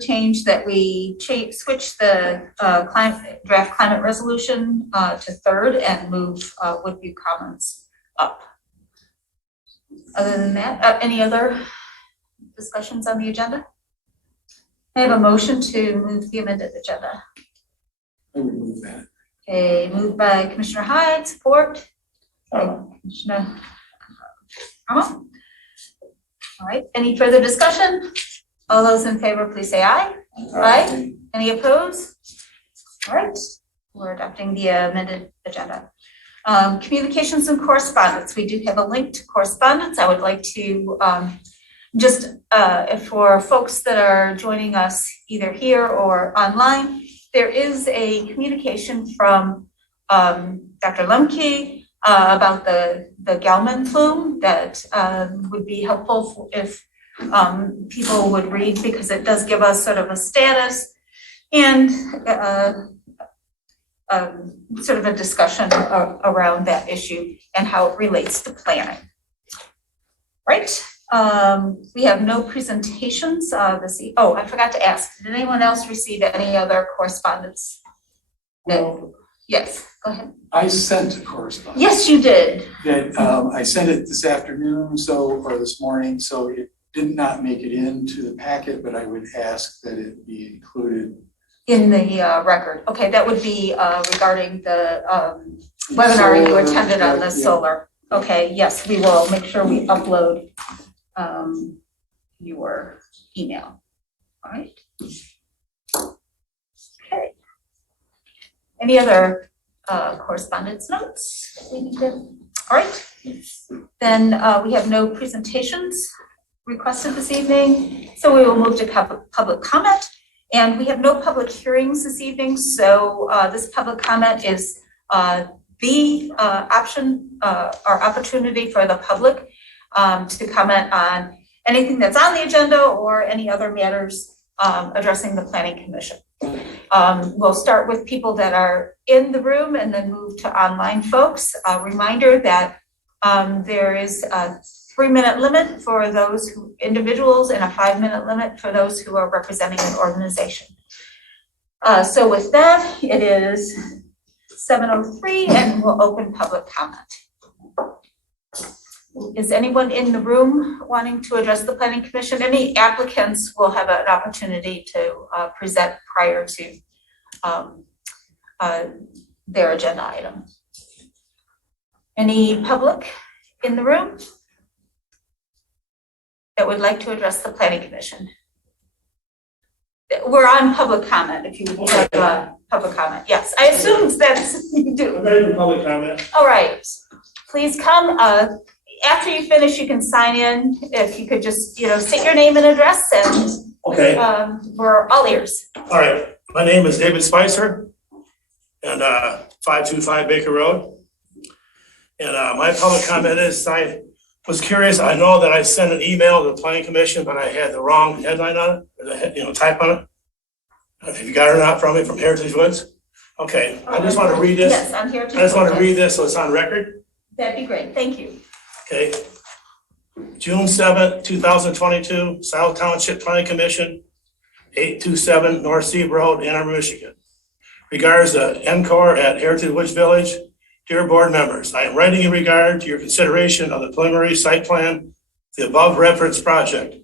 change that we switch the draft climate resolution to third and move Woodview Commons up. Other than that, any other discussions on the agenda? I have a motion to move the amended agenda. I would move that. Okay, moved by Commissioner Hyde, support. Commissioner All right, any further discussion? All those in favor, please say aye. Aye. Any opposed? All right, we're adopting the amended agenda. Communications and correspondence. We do have a link to correspondence. I would like to for folks that are joining us either here or online, there is a communication from Dr. Lemke about the Gelman flume that would be helpful if people would read, because it does give us sort of a status and sort of a discussion around that issue and how it relates to planning. Right. We have no presentations oh, I forgot to ask, did anyone else receive any other correspondence? Well, yes, go ahead. I sent a correspondence. Yes, you did. That I sent it this afternoon, or this morning, so it did not make it into the packet, but I would ask that it be included in the record. Okay, that would be regarding the webinar you attended on the solar. Okay, yes, we will make sure we upload your email. All right. Okay. Any other correspondence notes we need to? All right. Then we have no presentations requested this evening, so we will move to public comment. And we have no public hearings this evening, so this public comment is the opportunity for the public to comment on anything that's on the agenda or any other matters addressing the Planning Commission. We'll start with people that are in the room and then move to online folks. A reminder that there is a 3-minute limit for those individuals and a 5-minute limit for those who are representing an organization. So with that, it is 7:03 and we'll open public comment. Is anyone in the room wanting to address the Planning Commission? Any applicants will have an opportunity to present prior to their agenda item. Any public in the room that would like to address the Planning Commission? We're on public comment. If you have public comment, yes, I assume that's you do. I'm ready for public comment. All right, please come. After you finish, you can sign in. If you could just, state your name and address, and okay, we're all ears. All right, my name is David Spicer, and 525 Baker Road. And my public comment is, I was curious. I know that I sent an email to the Planning Commission, but I had the wrong headline on it, or the type on it. If you got it or not from me, from Heritage Woods. Okay, I just want to read this. Yes, I'm here to. I just want to read this so it's on record. That'd be great. Thank you. Okay. June 7th, 2022, South Township Planning Commission, 827 North Sea Road, Ann Arbor, Michigan. Regards the Encore at Heritage Woods Village. Dear board members, I am writing in regard to your consideration of the preliminary site plan, the above referenced project.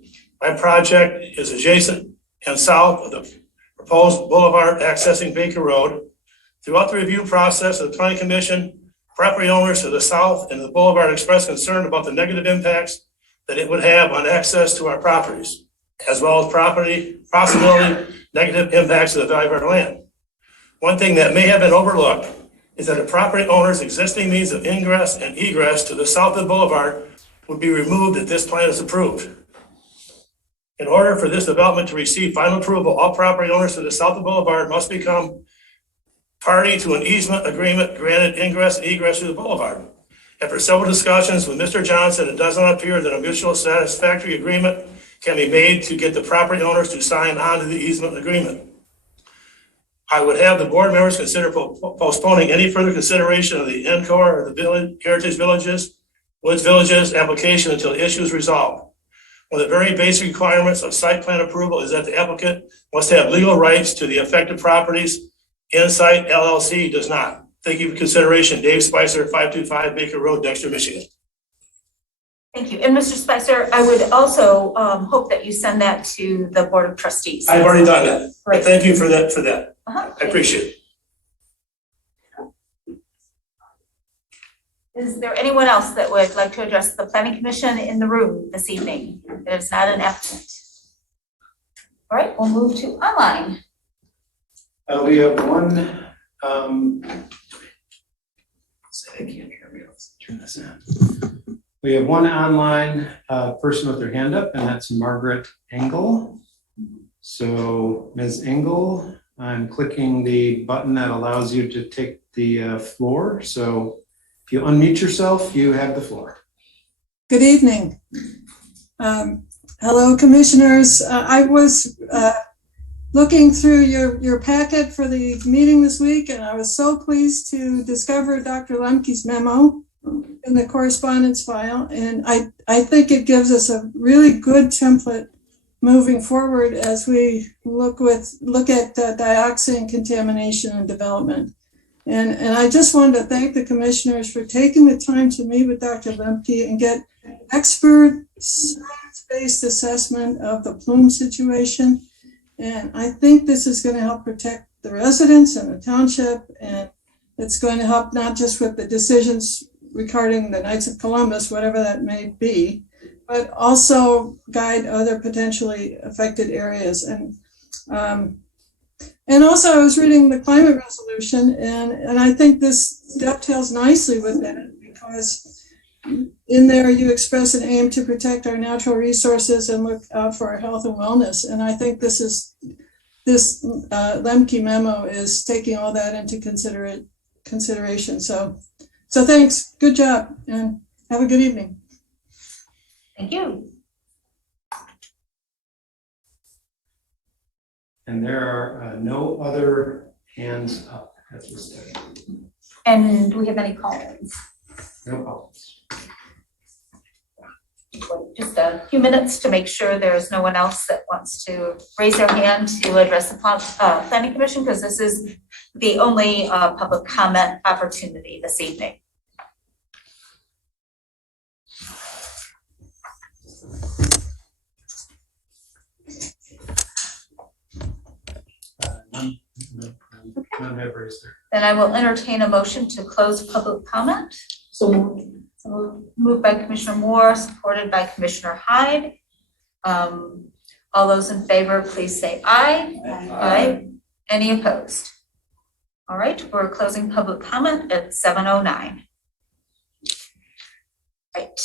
My project is adjacent and south of the proposed boulevard accessing Baker Road. Throughout the review process of the Planning Commission, property owners to the south and the boulevard expressed concern about the negative impacts that it would have on access to our properties, as well as possibility negative impacts to the value of our land. One thing that may have been overlooked is that the property owner's existing means of ingress and egress to the south of the boulevard would be removed if this plan is approved. In order for this development to receive final approval, all property owners to the south of the boulevard must become party to an easement agreement granted ingress and egress to the boulevard. After several discussions with Mr. Johnson, it does not appear that a mutual satisfactory agreement can be made to get the property owners to sign on to the easement agreement. I would have the board members consider postponing any further consideration of the Encore or the Heritage Woods Villages application until the issue is resolved. One of the very basic requirements of site plan approval is that the applicant must have legal rights to the affected properties. Insight LLC does not. Thank you for consideration. Dave Spicer, 525 Baker Road, Dexter, Michigan. Thank you. And Mr. Spicer, I would also hope that you send that to the Board of Trustees. I've already done that. Great. But thank you for that. Uh-huh. I appreciate it. Is there anyone else that would like to address the Planning Commission in the room this evening? That is not an applicant. All right, we'll move to online. We have one, I can't hear me. Let's turn this on. We have one online person with their hand up, and that's Margaret Engel. So Ms. Engel, I'm clicking the button that allows you to take the floor. So if you unmute yourself, you have the floor. Good evening. Hello, commissioners. I was looking through your packet for the meeting this week, and I was so pleased to discover Dr. Lemke's memo in the correspondence file. And I think it gives us a really good template moving forward as we look at dioxin contamination and development. And I just wanted to thank the commissioners for taking the time to meet with Dr. Lemke and get expert science-based assessment of the plume situation. And I think this is going to help protect the residents and the township, and it's going to help not just with the decisions regarding the Knights of Columbus, whatever that may be, but also guide other potentially affected areas. And also I was reading the climate resolution, and I think this dovetails nicely with that, because in there you express an aim to protect our natural resources and look out for our health and wellness. And I think this Lemke memo is taking all that into consideration. So thanks, good job, and have a good evening. Thank you. And there are no other hands up at this time. And do we have any comments? No comments. Just a few minutes to make sure there's no one else that wants to raise their hand to address the Planning Commission, because this is the only public comment opportunity this evening. None have raised their. Then I will entertain a motion to close public comment. So moved by Commissioner Moore, supported by Commissioner Hyde. All those in favor, please say aye. Aye. Any opposed? All right, we're closing public comment at 7:09. Right,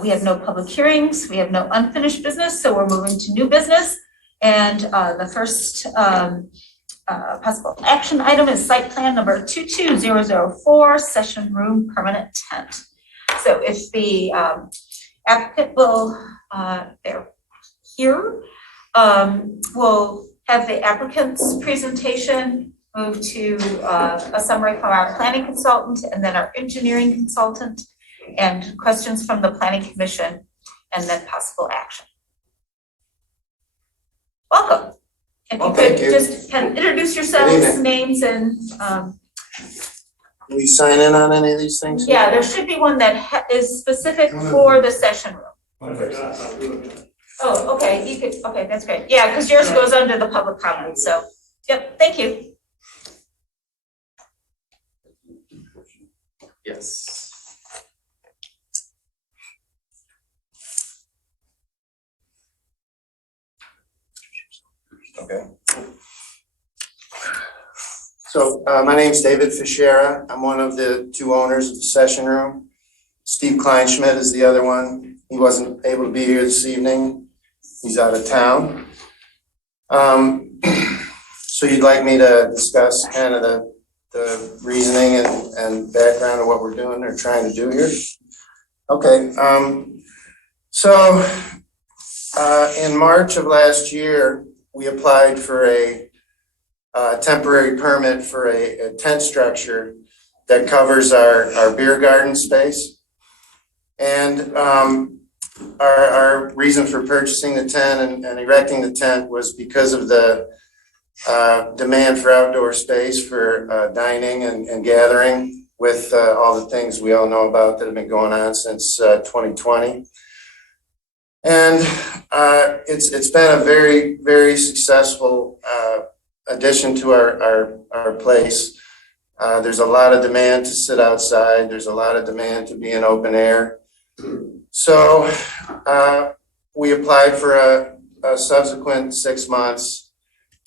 we have no public hearings, we have no unfinished business, so we're moving to new business. And the first possible action item is site plan number 22004, session room permanent tent. So if the applicant will, they're here, we'll have the applicant's presentation, move to a summary from our planning consultant and then our engineering consultant, and questions from the Planning Commission, and then possible action. Welcome. If you could just kind of introduce yourselves, names, and Can we sign in on any of these things? yeah, there should be one that is specific for the session room. Oh, okay, you could, okay, that's great. Yeah, because yours goes under the public comment, so, yep, thank you. Yes. Okay. So my name's David Fischera. I'm one of the two owners of the session room. Steve Kleinschmidt is the other one. He wasn't able to be here this evening. He's out of town. So you'd like me to discuss kind of the reasoning and background of what we're doing or trying to do here? Okay. So in March of last year, we applied for a temporary permit for a tent structure that covers our beer garden space. And our reason for purchasing the tent and erecting the tent was because of the demand for outdoor space for dining and gathering with all the things we all know about that have been going on since 2020. And it's been a very, very successful addition to our place. There's a lot of demand to sit outside. There's a lot of demand to be in open air. So we applied for a subsequent 6 months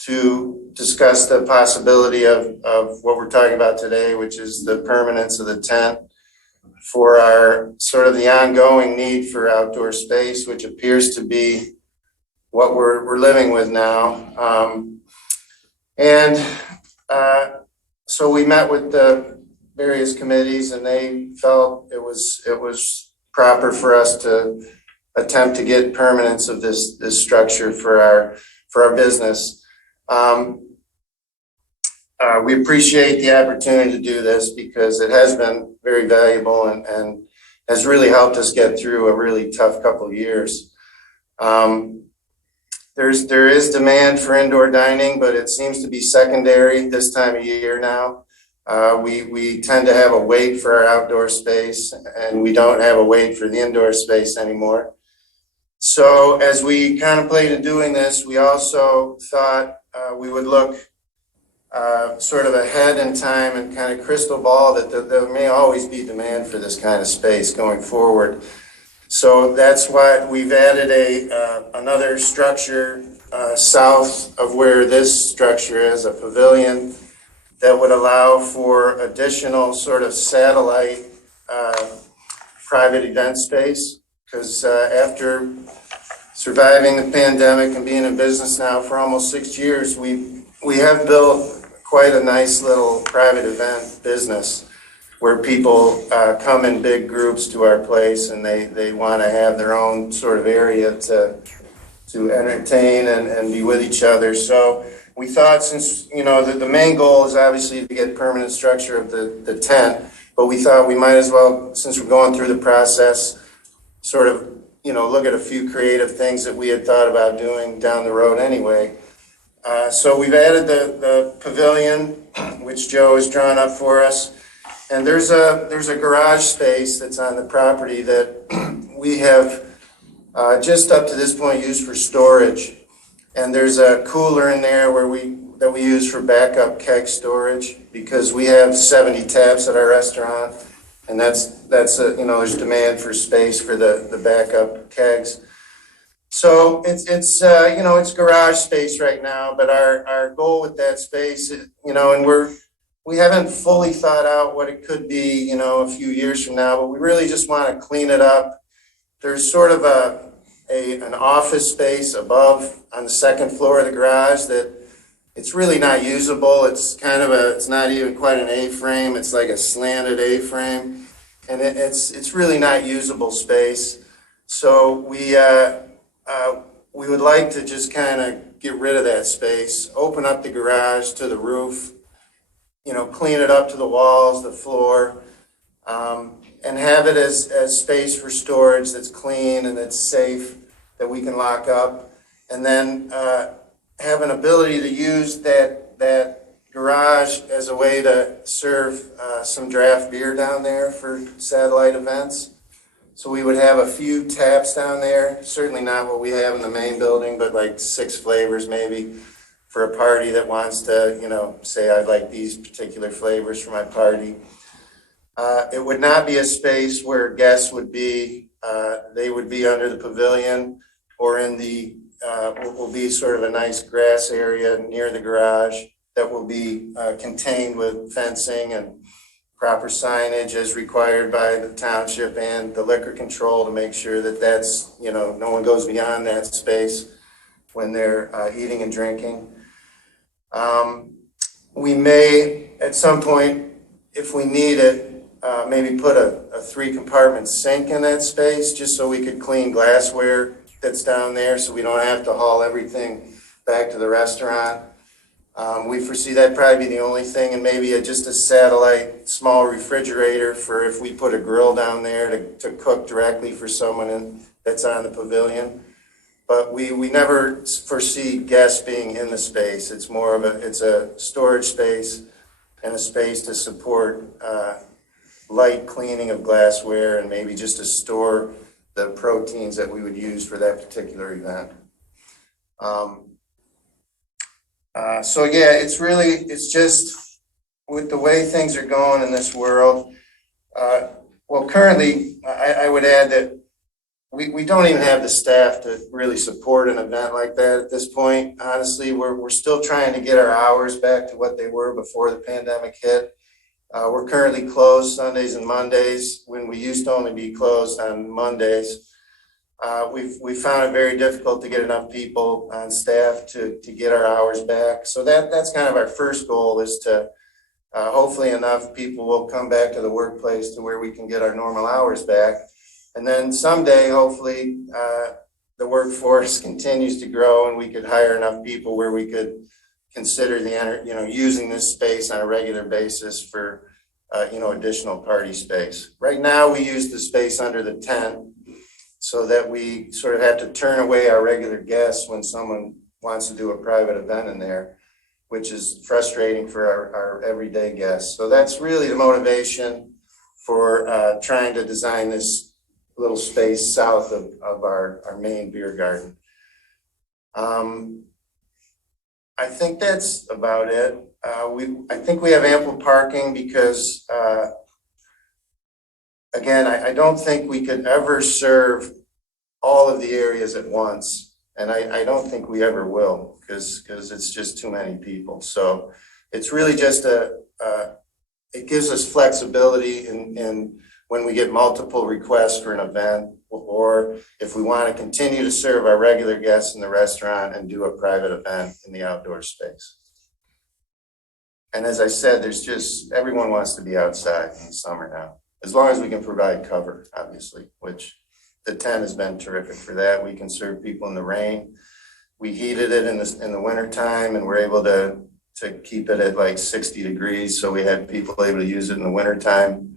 to discuss the possibility of what we're talking about today, which is the permanence of the tent for our sort of the ongoing need for outdoor space, which appears to be what we're living with now. So we met with the various committees, and they felt it was proper for us to attempt to get permanence of this structure for our business. We appreciate the opportunity to do this because it has been very valuable and has really helped us get through a really tough couple of years. There is demand for indoor dining, but it seems to be secondary this time of year now. We tend to have a wait for our outdoor space, and we don't have a wait for the indoor space anymore. So as we contemplated doing this, we also thought we would look sort of ahead in time and kind of crystal ball that there may always be demand for this kind of space going forward. So that's why we've added another structure south of where this structure is, a pavilion that would allow for additional sort of satellite private event space. Because after surviving the pandemic and being in business now for almost 6 years, we have built quite a nice little private event business where people come in big groups to our place, and they want to have their own sort of area to entertain and be with each other. So we thought, since the main goal is obviously to get permanent structure of the tent, but we thought we might as well, since we're going through the process, sort of look at a few creative things that we had thought about doing down the road anyway. So we've added the pavilion, which Joe has drawn up for us. And there's a garage space that's on the property that we have just up to this point used for storage. And there's a cooler in there that we use for backup keg storage, because we have 70 taps at our restaurant, and that's there's demand for space for the backup kegs. So it's garage space right now, but our goal with that space, and we haven't fully thought out what it could be, a few years from now, but we really just want to clean it up. There's sort of an office space above on the second floor of the garage that it's really not usable. It's it's not even quite an A-frame. It's like a slanted A-frame, and it's really not usable space. So we would like to just kind of get rid of that space, open up the garage to the roof, clean it up to the walls, the floor, and have it as space for storage that's clean and that's safe, that we can lock up, and then have an ability to use that garage as a way to serve some draft beer down there for satellite events. So we would have a few taps down there, certainly not what we have in the main building, but like 6 flavors maybe for a party that wants to, say I'd like these particular flavors for my party. It would not be a space where guests would be, they would be under the pavilion or in will be sort of a nice grass area near the garage that will be contained with fencing and proper signage as required by the township and the liquor control to make sure that that's, no one goes beyond that space when they're eating and drinking. We may, at some point, if we need it, maybe put a 3-compartment sink in that space just so we could clean glassware that's down there, so we don't have to haul everything back to the restaurant. We foresee that probably be the only thing, and maybe just a satellite small refrigerator for if we put a grill down there to cook directly for someone that's on the pavilion. But we never foresee guests being in the space. It's more of it's a storage space and a space to support light cleaning of glassware and maybe just to store the proteins that we would use for that particular event. So yeah, it's just with the way things are going in this world. Well, currently, I would add that we don't even have the staff to really support an event like that at this point. Honestly, we're still trying to get our hours back to what they were before the pandemic hit. We're currently closed Sundays and Mondays when we used to only be closed on Mondays. We found it very difficult to get enough people on staff to get our hours back. So that's kind of our first goal, is to hopefully enough people will come back to the workplace to where we can get our normal hours back. And then someday, hopefully, the workforce continues to grow and we could hire enough people where we could consider using this space on a regular basis for, additional party space. Right now, we use the space under the tent so that we sort of have to turn away our regular guests when someone wants to do a private event in there, which is frustrating for our everyday guests. So that's really the motivation for trying to design this little space south of our main beer garden. I think that's about it. I think we have ample parking because, again, I don't think we could ever serve all of the areas at once. And I don't think we ever will because it's just too many people. So it's really just it gives us flexibility in when we get multiple requests for an event, or if we want to continue to serve our regular guests in the restaurant and do a private event in the outdoor space. And as I said, everyone wants to be outside in the summer now, as long as we can provide cover, obviously, which the tent has been terrific for that. We can serve people in the rain. We heated it in the winter time and we're able to keep it at like 60 degrees. So we had people able to use it in the winter time.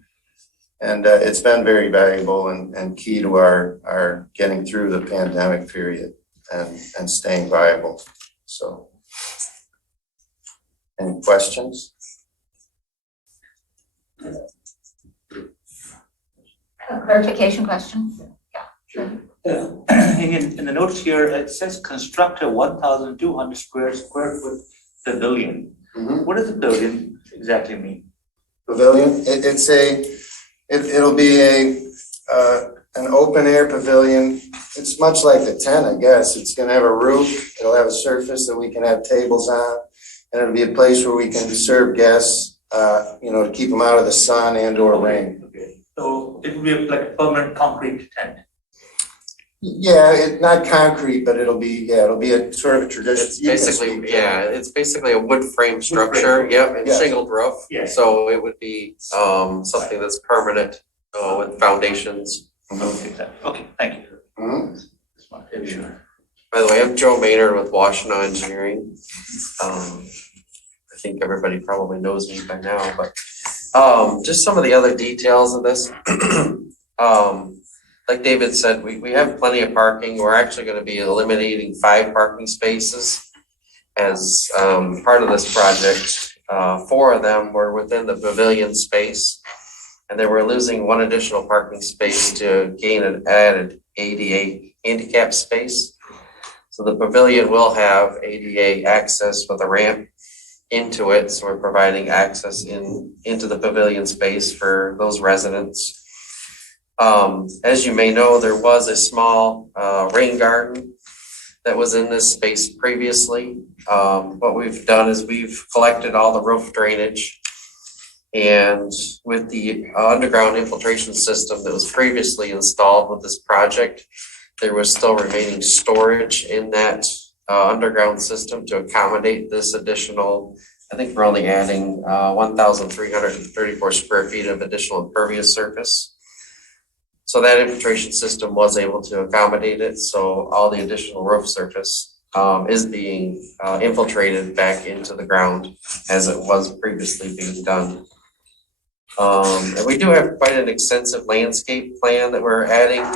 And it's been very valuable and key to our getting through the pandemic period and staying viable. So, any questions? A clarification question? In the notes here, it says construct a 1,200 square foot pavilion. Mm-hmm. What does a pavilion exactly mean? Pavilion, it'll be an open air pavilion. It's much like the tent, I guess. It's gonna have a roof, it'll have a surface that we can have tables on, and it'll be a place where we can serve guests, to keep them out of the sun and or rain. Okay, so it will be like a permanent concrete tent. Yeah, not concrete, but it'll be a sort of a tradition. It's basically a wood frame structure, and Yes. shingled roof. Yes. So it would be something that's permanent with foundations. Okay, thank you. Mhm. Just wanted to be sure. By the way, I'm Joe Maynard with Washtenaw Engineering. I think everybody probably knows me by now, but just some of the other details of this. Like David said, we have plenty of parking. We're actually going to be eliminating 5 parking spaces as part of this project. 4 of them were within the pavilion space, and then we're losing 1 additional parking space to gain an added ADA handicap space. So the pavilion will have ADA access with a ramp into it. So we're providing access into the pavilion space for those residents. As you may know, there was a small rain garden that was in this space previously. What we've done is we've collected all the roof drainage, and with the underground infiltration system that was previously installed with this project, there was still remaining storage in that underground system to accommodate this additional. I think we're only adding 1,334 square feet of additional impervious surface. So that infiltration system was able to accommodate it. So all the additional roof surface is being infiltrated back into the ground as it was previously being done. And we do have quite an extensive landscape plan that we're adding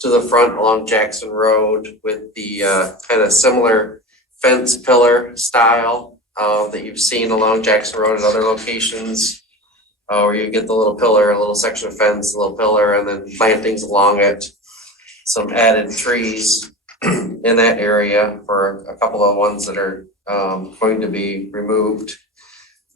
to the front along Jackson Road with the kind of similar fence pillar style that you've seen along Jackson Road and other locations. Where you get the little pillar, a little section of fence, a little pillar, and then plantings along it. Some added trees in that area for a couple of ones that are going to be removed.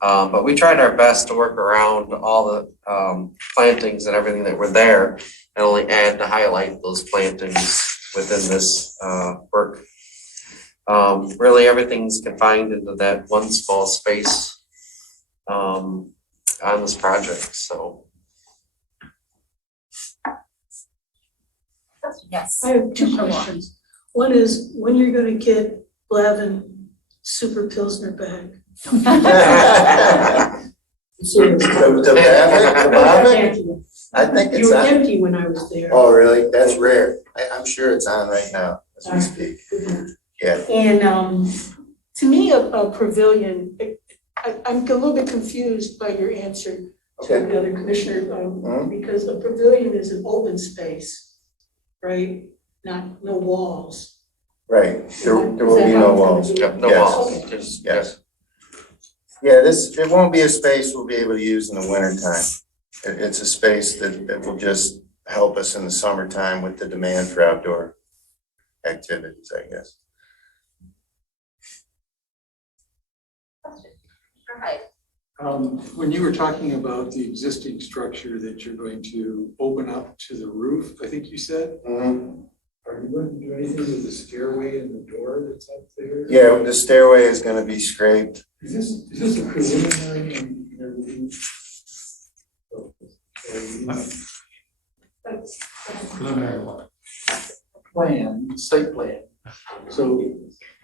But we tried our best to work around all the plantings and everything that were there and only add to highlight those plantings within this work. Really everything's confined into that one small space on this project, so. Yes. I have two questions. One is, when you're gonna get Blavin Super Pilsner back? I think You it's were on. empty when I was there. Oh, really? That's rare. I'm sure it's on right now as we speak. Yeah. And to me, a pavilion, I'm a little bit confused by your answer to Okay. the other commissioner, because a pavilion is an open space, right? Not, no walls. Right. There Is will that be how no it's gonna walls. be? Yep, no Yes. walls, Okay. just, Yes. Yeah, it won't be a space we'll be able to use in the winter time. It's a space that will just help us in the summertime with the demand for outdoor activities, I guess. Right. When you were talking about the existing structure that you're going to open up to the roof, I think you said, are you going to do anything with the stairway and the door that's up there? Yeah, the stairway is gonna be scraped. Is this a preliminary and everything? Preliminary one. Plan, site plan. So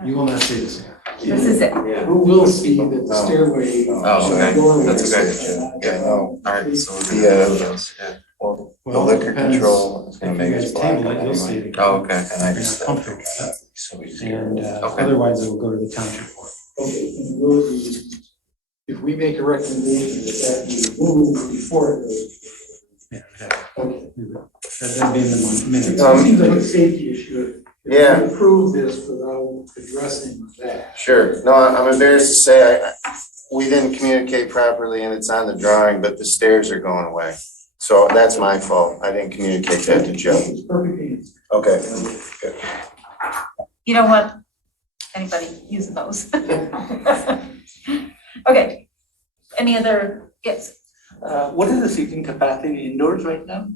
You will not see this. This is it. who will see that the stairway? Oh, okay. doorway That's is- okay. Yeah, no. alright, so. The, Well, Well, liquor depends. control is If gonna you make guys us black table it, out you'll see anyway. it. Oh, okay. And I You're just. not comfortable with that. So we And Okay. otherwise it will go to the township board. Okay, and will the, if we make a recommendation that be removed before it goes. Yeah, Okay. that'd be in the minutes. It seems like a safety issue. If Yeah. we approve this without addressing that. Sure. No, I'm embarrassed to say, we didn't communicate properly and it's on the drawing, but the stairs are going away. So that's my fault. I didn't communicate that to Joe. It's perfectly. Okay. You don't want anybody using those. Okay, any other, yes, What is the seating capacity indoors right now?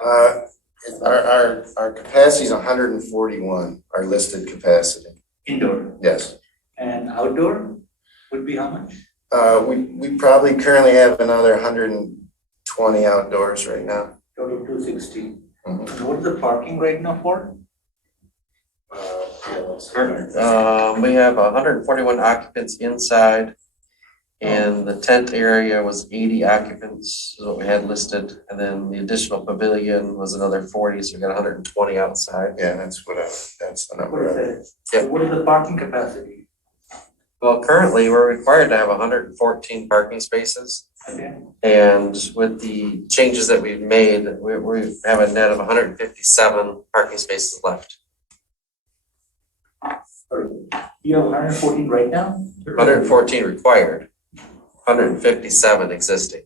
Our capacity is 141, our listed capacity. Indoor. Yes. And outdoor would be how much? We probably currently have another 120 outdoors right now. Total 260. Mhm. And what is the parking right now for? We have 141 occupants inside. And the tent area was 80 occupants, is what we had listed, and then the additional pavilion was another 40, so we got 120 outside. Yeah, that's the What number. is Yep. the, what is the parking capacity? Well, currently, we're required to have 114 parking spaces. Okay. And with the changes that we've made, we have a net of 157 parking spaces left. You have 114 right now? 114 required, 157 existing.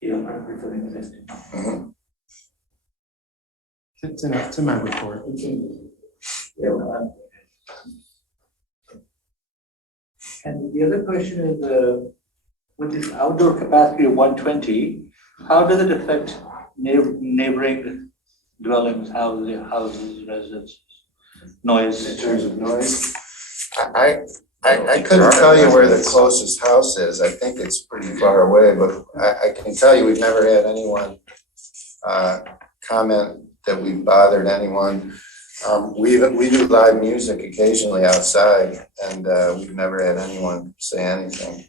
You have 157 existing. Mhm. It's in my report. And the other question is, with this outdoor capacity of 120, how does it affect neighboring dwellings, houses, residences, noise? In terms of noise, I couldn't tell you where the closest house is. I think it's pretty far away, but I can tell you, we've never had anyone comment that we've bothered anyone. We do live music occasionally outside, and we've never had anyone say anything.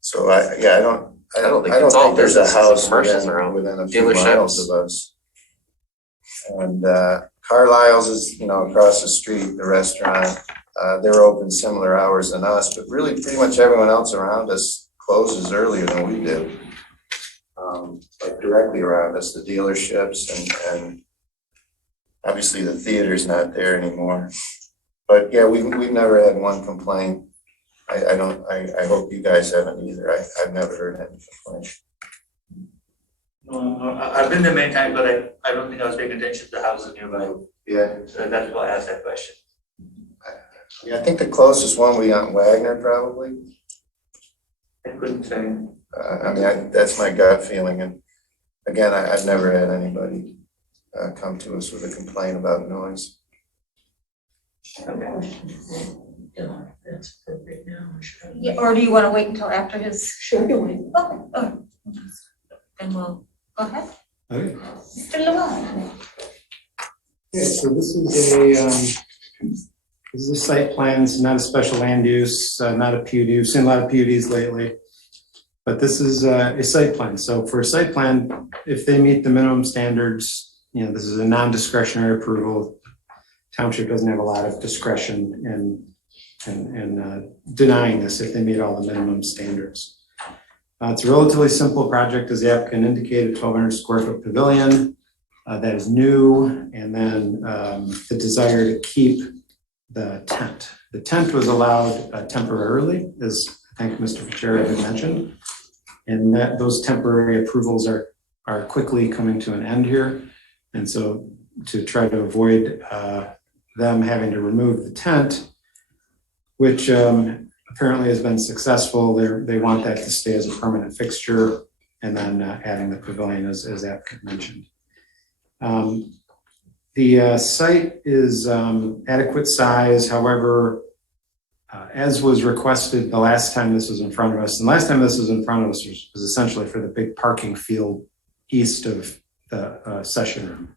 So I don't think it's all think there's a businesses and house commercials around, within a few dealerships. miles of us. And Carlisle's is, across the street, the restaurant. They're open similar hours than us, but really pretty much everyone else around us closes earlier than we do. Like directly around us, the dealerships and Obviously, the theater's not there anymore. But yeah, we've never had one complaint. I hope you guys haven't either. I've never heard any complaint. I've been there many times, but I don't think I was paying attention to the houses nearby. Yeah, So that's why I asked that question. yeah, I think the closest one we got in Wagner probably. I couldn't say. I mean, that's my gut feeling, and again, I've never had anybody come to us with a complaint about noise. Yeah, that's appropriate now. Yeah, or do you want to wait until after his? Sure, go ahead. Okay, then we'll go ahead. Okay. Mr. Llewellyn. Okay, so this is a site plan, it's not a special land use, not a PUD. We've seen a lot of PUDs lately. But this is a site plan. So for a site plan, if they meet the minimum standards, this is a non-discretionary approval. Township doesn't have a lot of discretion in denying this if they meet all the minimum standards. It's a relatively simple project, as the applicant indicated, 1,200 square foot pavilion that is new, and then the desire to keep the tent. The tent was allowed temporarily, as I think Mr. Fitzgerald had mentioned, and that those temporary approvals are quickly coming to an end here. And so to try to avoid them having to remove the tent, which apparently has been successful, they want that to stay as a permanent fixture, and then adding the pavilion as the applicant mentioned. The site is adequate size, however, as was requested the last time this was in front of us, and last time this was in front of us was essentially for the big parking field east of the session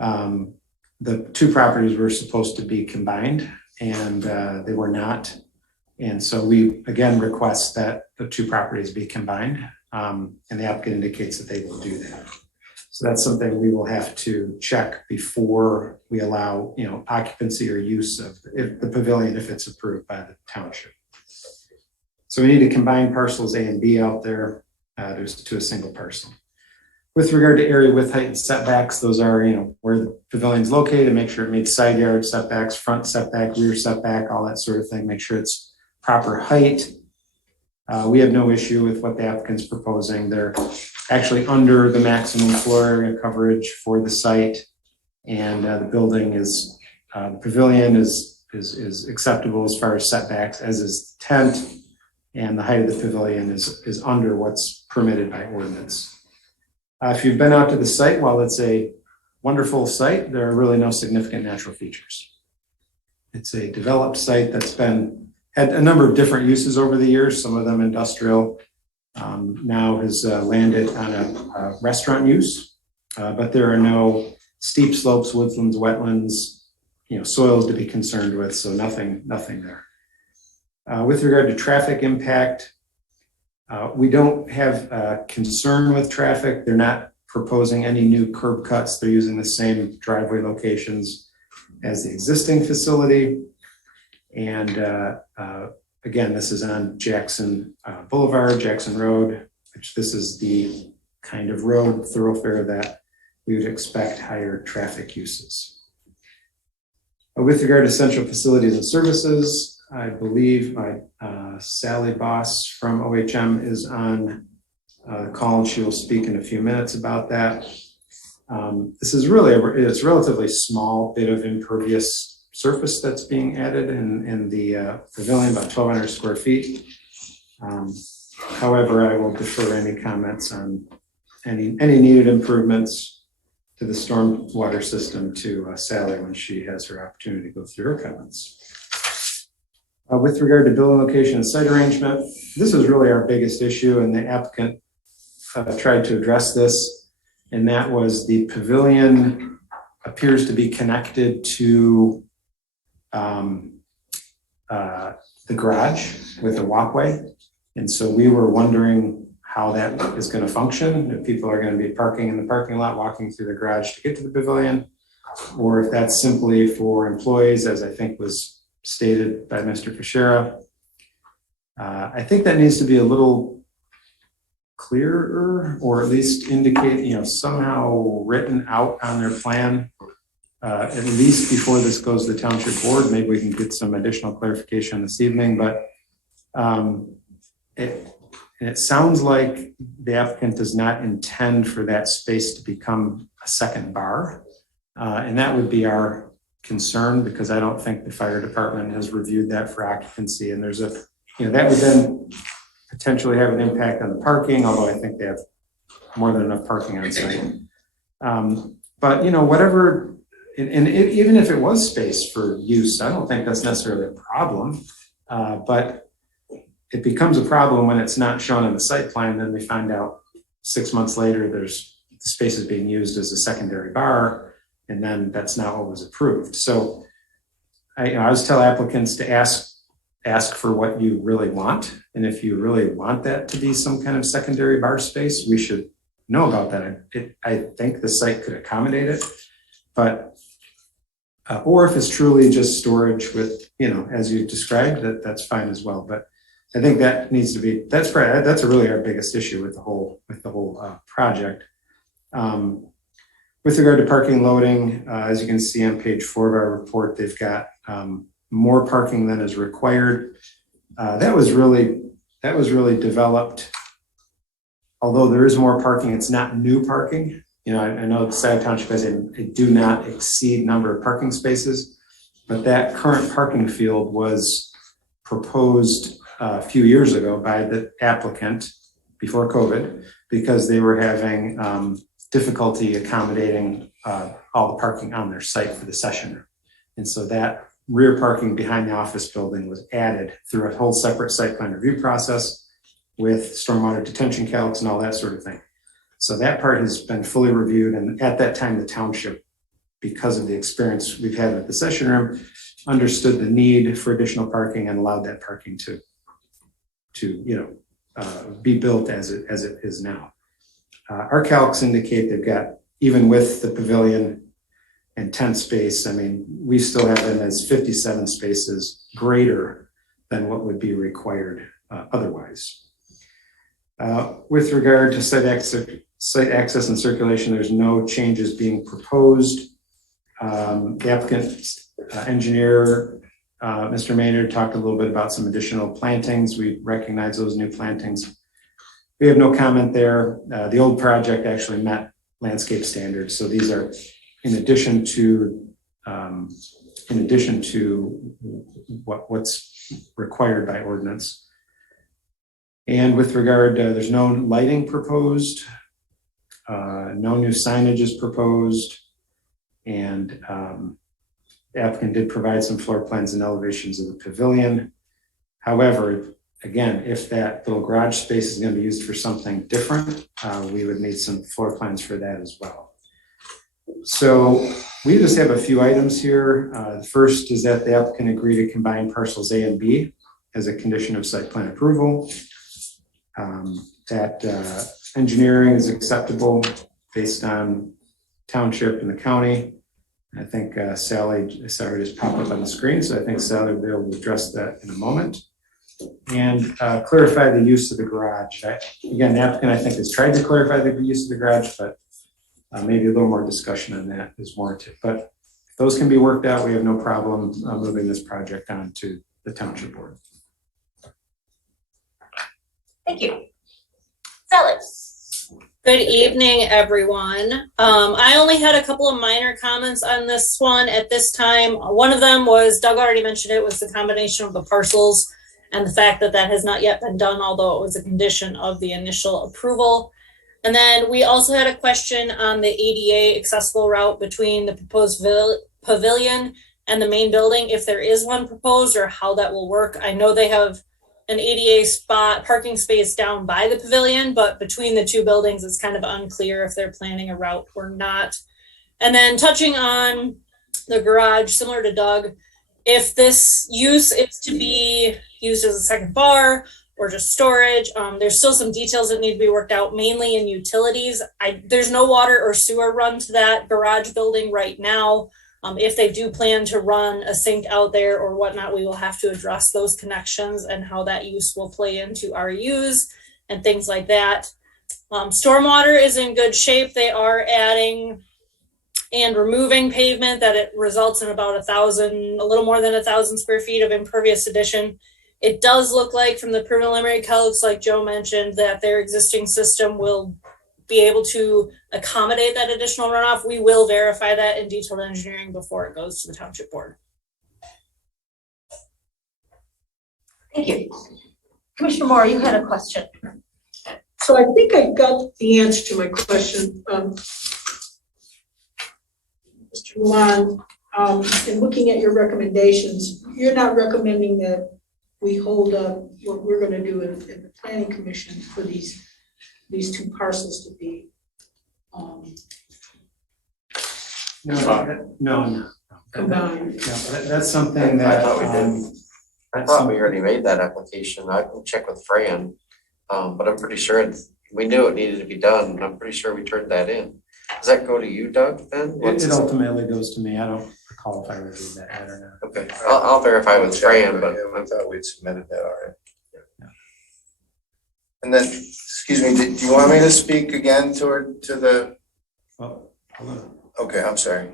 room. The two properties were supposed to be combined, and they were not. And so we again request that the two properties be combined, and the applicant indicates that they will do that. So that's something we will have to check before we allow, occupancy or use of the pavilion if it's approved by the township. So we need to combine parcels A and B out there to a single parcel. With regard to area width, height, and setbacks, those are, where the pavilion is located, make sure it meets side yard setbacks, front setback, rear setback, all that sort of thing. Make sure it's proper height. We have no issue with what the applicant's proposing. They're actually under the maximum floor area coverage for the site, and the building is, the pavilion is acceptable as far as setbacks, as is the tent, and the height of the pavilion is under what's permitted by ordinance. If you've been out to the site, while it's a wonderful site, there are really no significant natural features. It's a developed site that's had a number of different uses over the years, some of them industrial, now has landed on a restaurant use, but there are no steep slopes, woodlands, wetlands, soils to be concerned with, so nothing there. With regard to traffic impact, we don't have a concern with traffic. They're not proposing any new curb cuts. They're using the same driveway locations as the existing facility. And again, this is on Jackson Boulevard, Jackson Road, which this is the kind of road thoroughfare that we would expect higher traffic uses. With regard to essential facilities and services, I believe my Sally Boss from OHM is on the call, and she will speak in a few minutes about that. This is really it's a relatively small bit of impervious surface that's being added in the pavilion, about 1,200 square feet. However, I will defer any comments on any needed improvements to the stormwater system to Sally when she has her opportunity to go through her comments. With regard to building location and site arrangement, this is really our biggest issue, and the applicant tried to address this, and that was the pavilion appears to be connected to the garage with a walkway. And so we were wondering how that is going to function, if people are going to be parking in the parking lot, walking through the garage to get to the pavilion, or if that's simply for employees, as I think was stated by Mr. Fischera. I think that needs to be a little clearer, or at least indicate, somehow written out on their plan at least before this goes to the township board. Maybe we can get some additional clarification this evening, but it sounds like the applicant does not intend for that space to become a second bar. And that would be our concern, because I don't think the fire department has reviewed that for occupancy. And there's that would then potentially have an impact on the parking, although I think they have more than enough parking on site. But whatever, and even if it was space for use, I don't think that's necessarily a problem. But it becomes a problem when it's not shown on the site plan. Then we find out 6 months later the space is being used as a secondary bar, and then that's not what was approved. So I always tell applicants to ask for what you really want, and if you really want that to be some kind of secondary bar space, we should know about that. I think the site could accommodate it, but or if it's truly just storage with as you described, that's fine as well. But I think that needs to be, that's really our biggest issue with the whole project. With regard to parking loading, as you can see on page 4 of our report, they've got more parking than is required. That was really developed. Although there is more parking, it's not new parking. I know the Scio Township has a do not exceed number of parking spaces, but that current parking field was proposed a few years ago by the applicant before COVID, because they were having difficulty accommodating all the parking on their site for the session room. And so that rear parking behind the office building was added through a whole separate site plan review process with stormwater detention calcs and all that sort of thing. So that part has been fully reviewed. And at that time, the township, because of the experience we've had with the session room, understood the need for additional parking and allowed that parking to be built as it is now. Our calcs indicate they've got, even with the pavilion and tent space, we still have them as 57 spaces greater than what would be required otherwise. With regard to site access and circulation, there's no changes being proposed. The applicant's engineer, Mr. Maynard, talked a little bit about some additional plantings. We recognize those new plantings. We have no comment there. The old project actually met landscape standards. So these are in addition to what's required by ordinance. And with regard, there's no lighting proposed, no new signage is proposed, and the applicant did provide some floor plans and elevations of the pavilion. However, again, if that little garage space is going to be used for something different, we would need some floor plans for that as well. So we just have a few items here. The first is that the applicant agreed to combine parcels A and B as a condition of site plan approval. That engineering is acceptable based on township and the county. I think Sally just popped up on the screen, so I think Sally will be able to address that in a moment. And clarify the use of the garage. Again, the applicant, I think, has tried to clarify the use of the garage, but maybe a little more discussion on that is warranted. But if those can be worked out, we have no problem moving this project on to the township board. Thank you. Sally. Good evening, everyone. I only had a couple of minor comments on this one at this time. One of them was, Doug already mentioned it, was the combination of the parcels and the fact that that has not yet been done, although it was a condition of the initial approval. And then we also had a question on the ADA accessible route between the proposed pavilion and the main building, if there is one proposed, or how that will work. I know they have an ADA parking space down by the pavilion, but between the two buildings, it's kind of unclear if they're planning a route or not. And then touching on the garage, similar to Doug, if this use is to be used as a second bar or just storage, there's still some details that need to be worked out, mainly in utilities. There's no water or sewer run to that garage building right now. If they do plan to run a sink out there or whatnot, we will have to address those connections and how that use will play into RUs and things like that. Stormwater is in good shape. They are adding and removing pavement, that it results in about a little more than 1,000 square feet of impervious addition. It does look like from the preliminary calcs, like Joe mentioned, that their existing system will be able to accommodate that additional runoff. We will verify that in detailed engineering before it goes to the township board. Thank you. Commissioner Moore, you had a question. So I think I got the answer to my question. Mr. Milan, in looking at your recommendations, you're not recommending that we hold up what we're gonna do in the planning commission for these two parcels to be, No. combined. That's something that. I thought we already made that application. I can check with Fran. But I'm pretty sure we knew it needed to be done, and I'm pretty sure we turned that in. Does that go to you, Doug, then? It ultimately goes to me. I don't recall if I reviewed that yet or not. Okay, I'll verify with Fran, but I thought we'd submitted that already. And then, excuse me, do you want me to speak again to the, Well, hold on. okay, I'm sorry.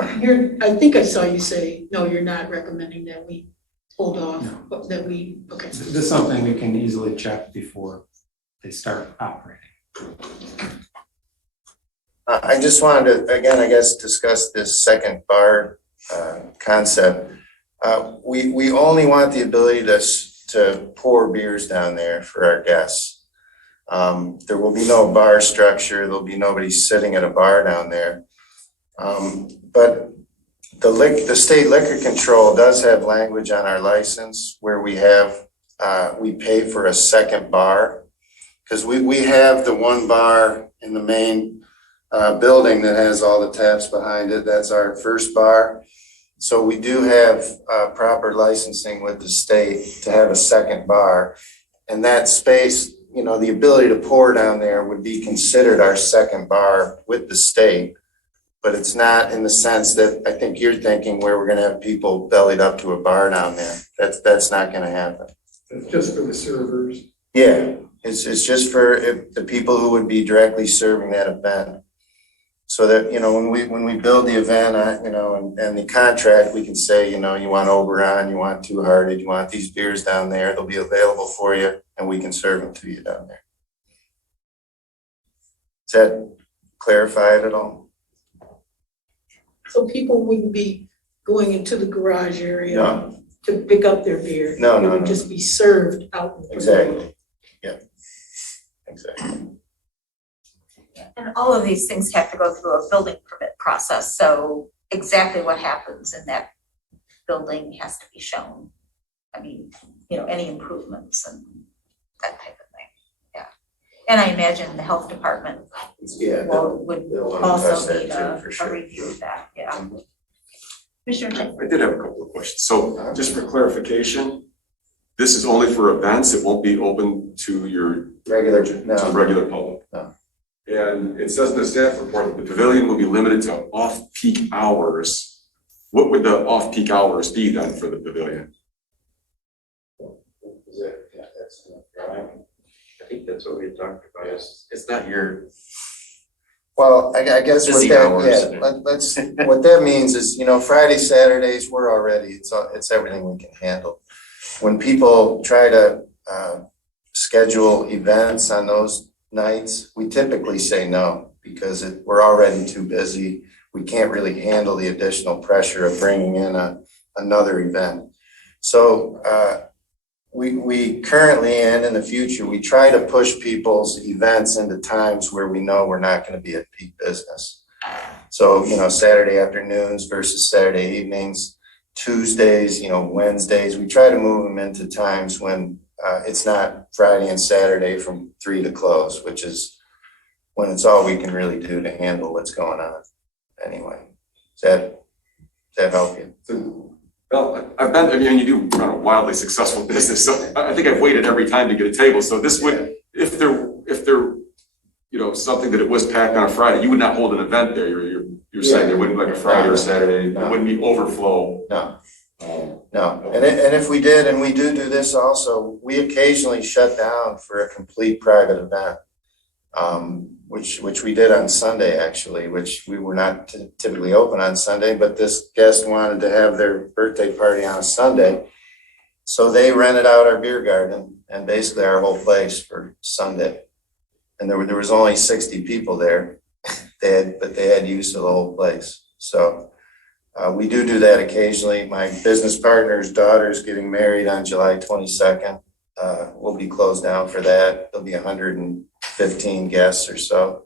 I think I saw you say, no, you're not recommending that we hold off, but that we, okay. This is something we can easily check before they start operating. I just wanted to, again, I guess, discuss this second bar concept. We only want the ability to pour beers down there for our guests. There will be no bar structure. There'll be nobody sitting at a bar down there. But the state liquor control does have language on our license where we pay for a second bar. Because we have the one bar in the main building that has all the taps behind it. That's our first bar. So we do have proper licensing with the state to have a second bar. And that space, the ability to pour down there would be considered our second bar with the state. But it's not in the sense that I think you're thinking where we're gonna have people bellied up to a bar down there. That's not gonna happen. That's just for the servers. Yeah, it's just for the people who would be directly serving that event. So that, when we build the event, and the contract, we can say, you want Oberon, you want Two Hearted, you want these beers down there, they'll be available for you and we can serve them to you down there. Does that clarify it at all? So people wouldn't be going into the garage area No. to pick up their beer. No. It would just be served out in the Exactly. Yeah. Exactly. And all of these things have to go through a building permit process, so exactly what happens in that building has to be shown. I mean, any improvements and that type of thing, yeah. And I imagine the health department would they'll also assess that need too, for a sure. review of that, yeah. Commissioner Chang. I did have a couple of questions. So just for clarification, this is only for events. It won't be open to your to the regular public. No. And it says in the staff report that the pavilion will be limited to off-peak hours. What would the off-peak hours be then for the pavilion? I think that's what we talked about. It's not your. Well, I guess what Busy that, hours. what that means is, Friday, Saturdays, we're already, it's everything we can handle. When people try to schedule events on those nights, we typically say no, because we're already too busy. We can't really handle the additional pressure of bringing in another event. So we currently, and in the future, we try to push people's events into times where we know we're not going to be at peak business. So, Saturday afternoons versus Saturday evenings, Tuesdays, Wednesdays, we try to move them into times when it's not Friday and Saturday from 3 to close, which is when it's all we can really do to handle what's going on. Anyway, does that help you? Well, you do run a wildly successful business, so I think I've waited every time to get a table. So this would, if there, something that it was packed on a Friday, you would not hold an event there. You're saying there wouldn't be like a Friday or Saturday, there wouldn't be overflow. No, and if we did, and we do this also, we occasionally shut down for a complete private event. which we did on Sunday, actually, which we were not typically open on Sunday, but this guest wanted to have their birthday party on a Sunday. So they rented out our beer garden and basically our whole place for Sunday. And there was only 60 people there, but they had use of the whole place. So we do that occasionally. My business partner's daughter's getting married on July 22nd. We'll be closed down for that. There'll be 115 guests or so,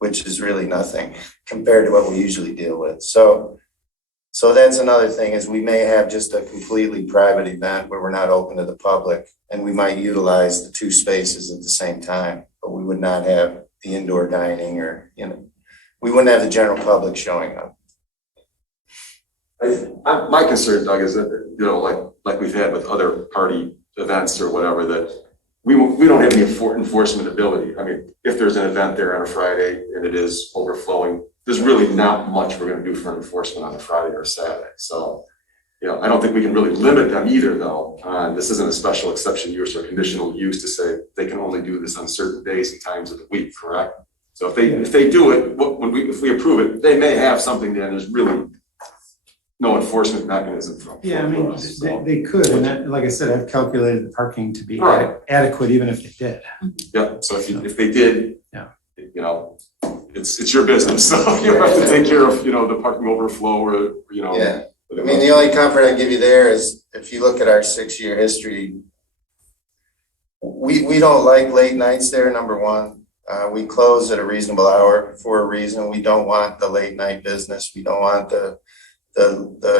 which is really nothing compared to what we usually deal with. So that's another thing, is we may have just a completely private event where we're not open to the public, and we might utilize the two spaces at the same time, but we would not have the indoor dining, or, we wouldn't have the general public showing up. My concern, Doug, is that, like we've had with other party events or whatever, that we don't have any enforcement ability. I mean, if there's an event there on a Friday and it is overflowing, there's really not much we're gonna do for enforcement on a Friday or Saturday. So, I don't think we can really limit them either, though. This isn't a special exception use or conditional use to say they can only do this on certain days and times of the week, correct? So if they do it, if we approve it, they may have something there, and there's really no enforcement mechanism from. Yeah, I mean, they could, and that, like I said, I've calculated the parking to be Right. adequate even if they did. Yeah, so if they did, Yeah. It's your business, so you have to take care of, the parking overflow or, Yeah. I mean, the only comfort I give you there is, if you look at our 6-year history, we don't like late nights there, number one. We close at a reasonable hour for a reason. We don't want the late night business. We don't want the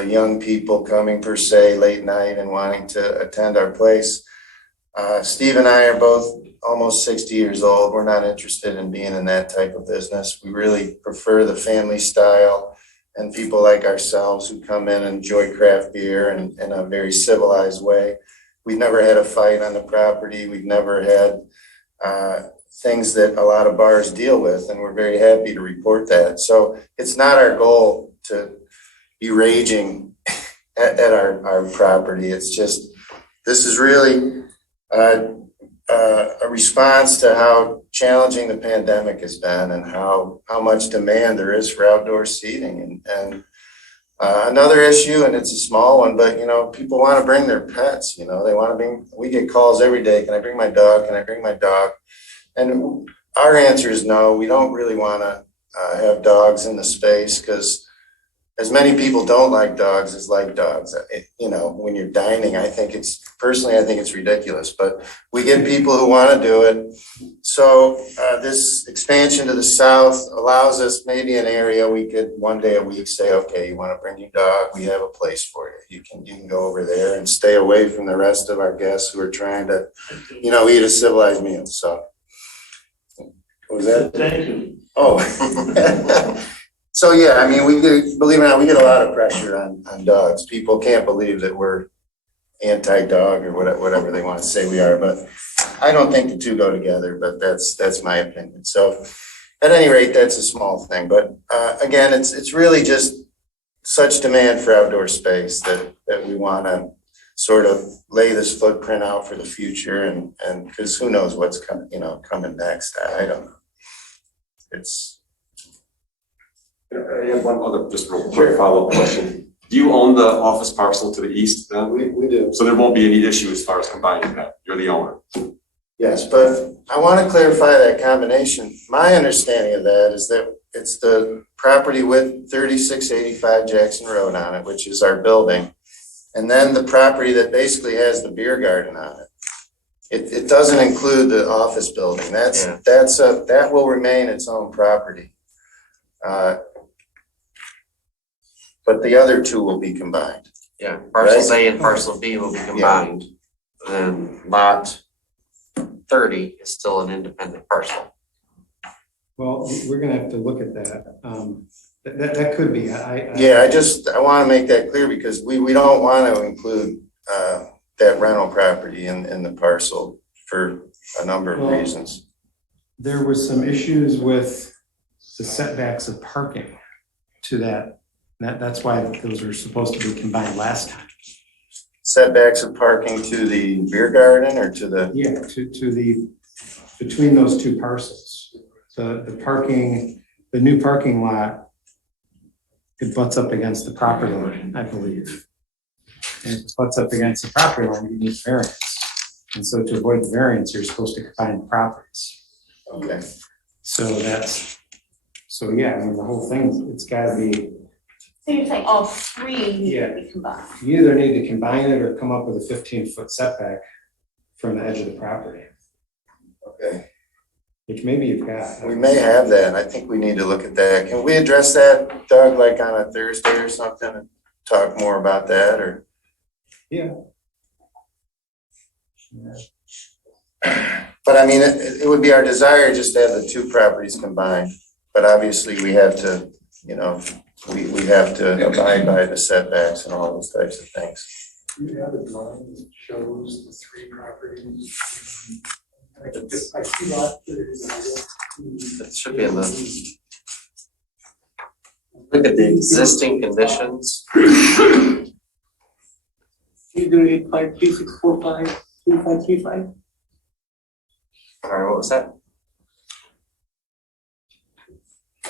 young people coming per se late night and wanting to attend our place. Steve and I are both almost 60 years old. We're not interested in being in that type of business. We really prefer the family style and people like ourselves who come in and enjoy craft beer in a very civilized way. We've never had a fight on the property. We've never had things that a lot of bars deal with, and we're very happy to report that. So it's not our goal to be raging at our property. It's just, this is really a response to how challenging the pandemic has been and how much demand there is for outdoor seating. And another issue, and it's a small one, but people want to bring their pets. They want to bring. We get calls every day. Can I bring my dog? Can I bring my dog? And our answer is no. We don't really want to have dogs in the space, because as many people don't like dogs as like dogs. When you're dining, I think it's ridiculous, but we get people who want to do it. So this expansion to the south allows us maybe an area we could one day a week say, okay, you want to bring your dog? We have a place for you. You can go over there and stay away from the rest of our guests who are trying to, eat a civilized meal. So what was that? Thank you. Oh. So yeah, I mean, believe it or not, we get a lot of pressure on dogs. People can't believe that we're anti-dog or whatever they want to say we are, but I don't think the two go together, but that's my opinion. So at any rate, that's a small thing, but again, it's really just such demand for outdoor space that we want to sort of lay this footprint out for the future, and because who knows what's coming next. I don't know. I have one other just real quick follow-up question. Do you own the office parcel to the east then? We do. So there won't be any issue as far as combining that. You're the owner. Yes, but I want to clarify that combination. My understanding of that is that it's the property with 3685 Jackson Road on it, which is our building, and then the property that basically has the beer garden on it. It doesn't include the office building. That will remain its own property. But the other two will be combined. Yeah, parcels A and parcel B will be combined. Then lot 30 is still an independent parcel. Well, we're gonna have to look at that. That could be. I want to make that clear, because we don't want to include that rental property in the parcel for a number of reasons. There were some issues with the setbacks of parking to that. That's why those were supposed to be combined last time. Setbacks of parking to the beer garden or to the? Yeah, to the between those two parcels. The new parking lot, it butts up against the property line, I believe. And if it butts up against the property line, you need variance. And so to avoid the variance, you're supposed to combine the properties. Okay. So yeah, I mean, the whole thing, it's gotta be, So you're saying all three need Yeah. to be combined? you either need to combine it or come up with a 15-foot setback from the edge of the property, Okay. which maybe you've got. We may have that. I think we need to look at that. Can we address that, Doug, like on a Thursday or something and talk more about that or? Yeah. But I mean, it would be our desire just to have the two properties combined, but obviously we have to, you know, we have to abide by the setbacks and all those types of things. Do you have a drawing that shows the three properties? I see lot 30. It should be in the, look at the existing conditions. 30853645353. Sorry, what was that?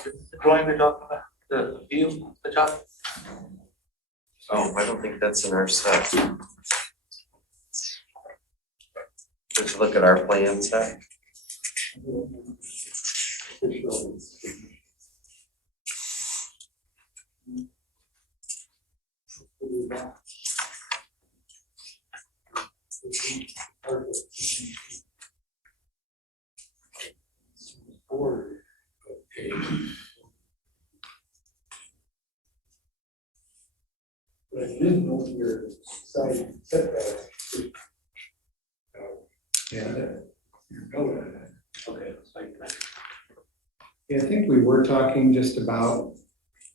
The drawing we're talking about, the view, the top. Oh, I don't think that's in our set. Just look at our plan set. But I didn't know your side setback. Yeah. Okay, it's like that. Yeah, I think we were talking just about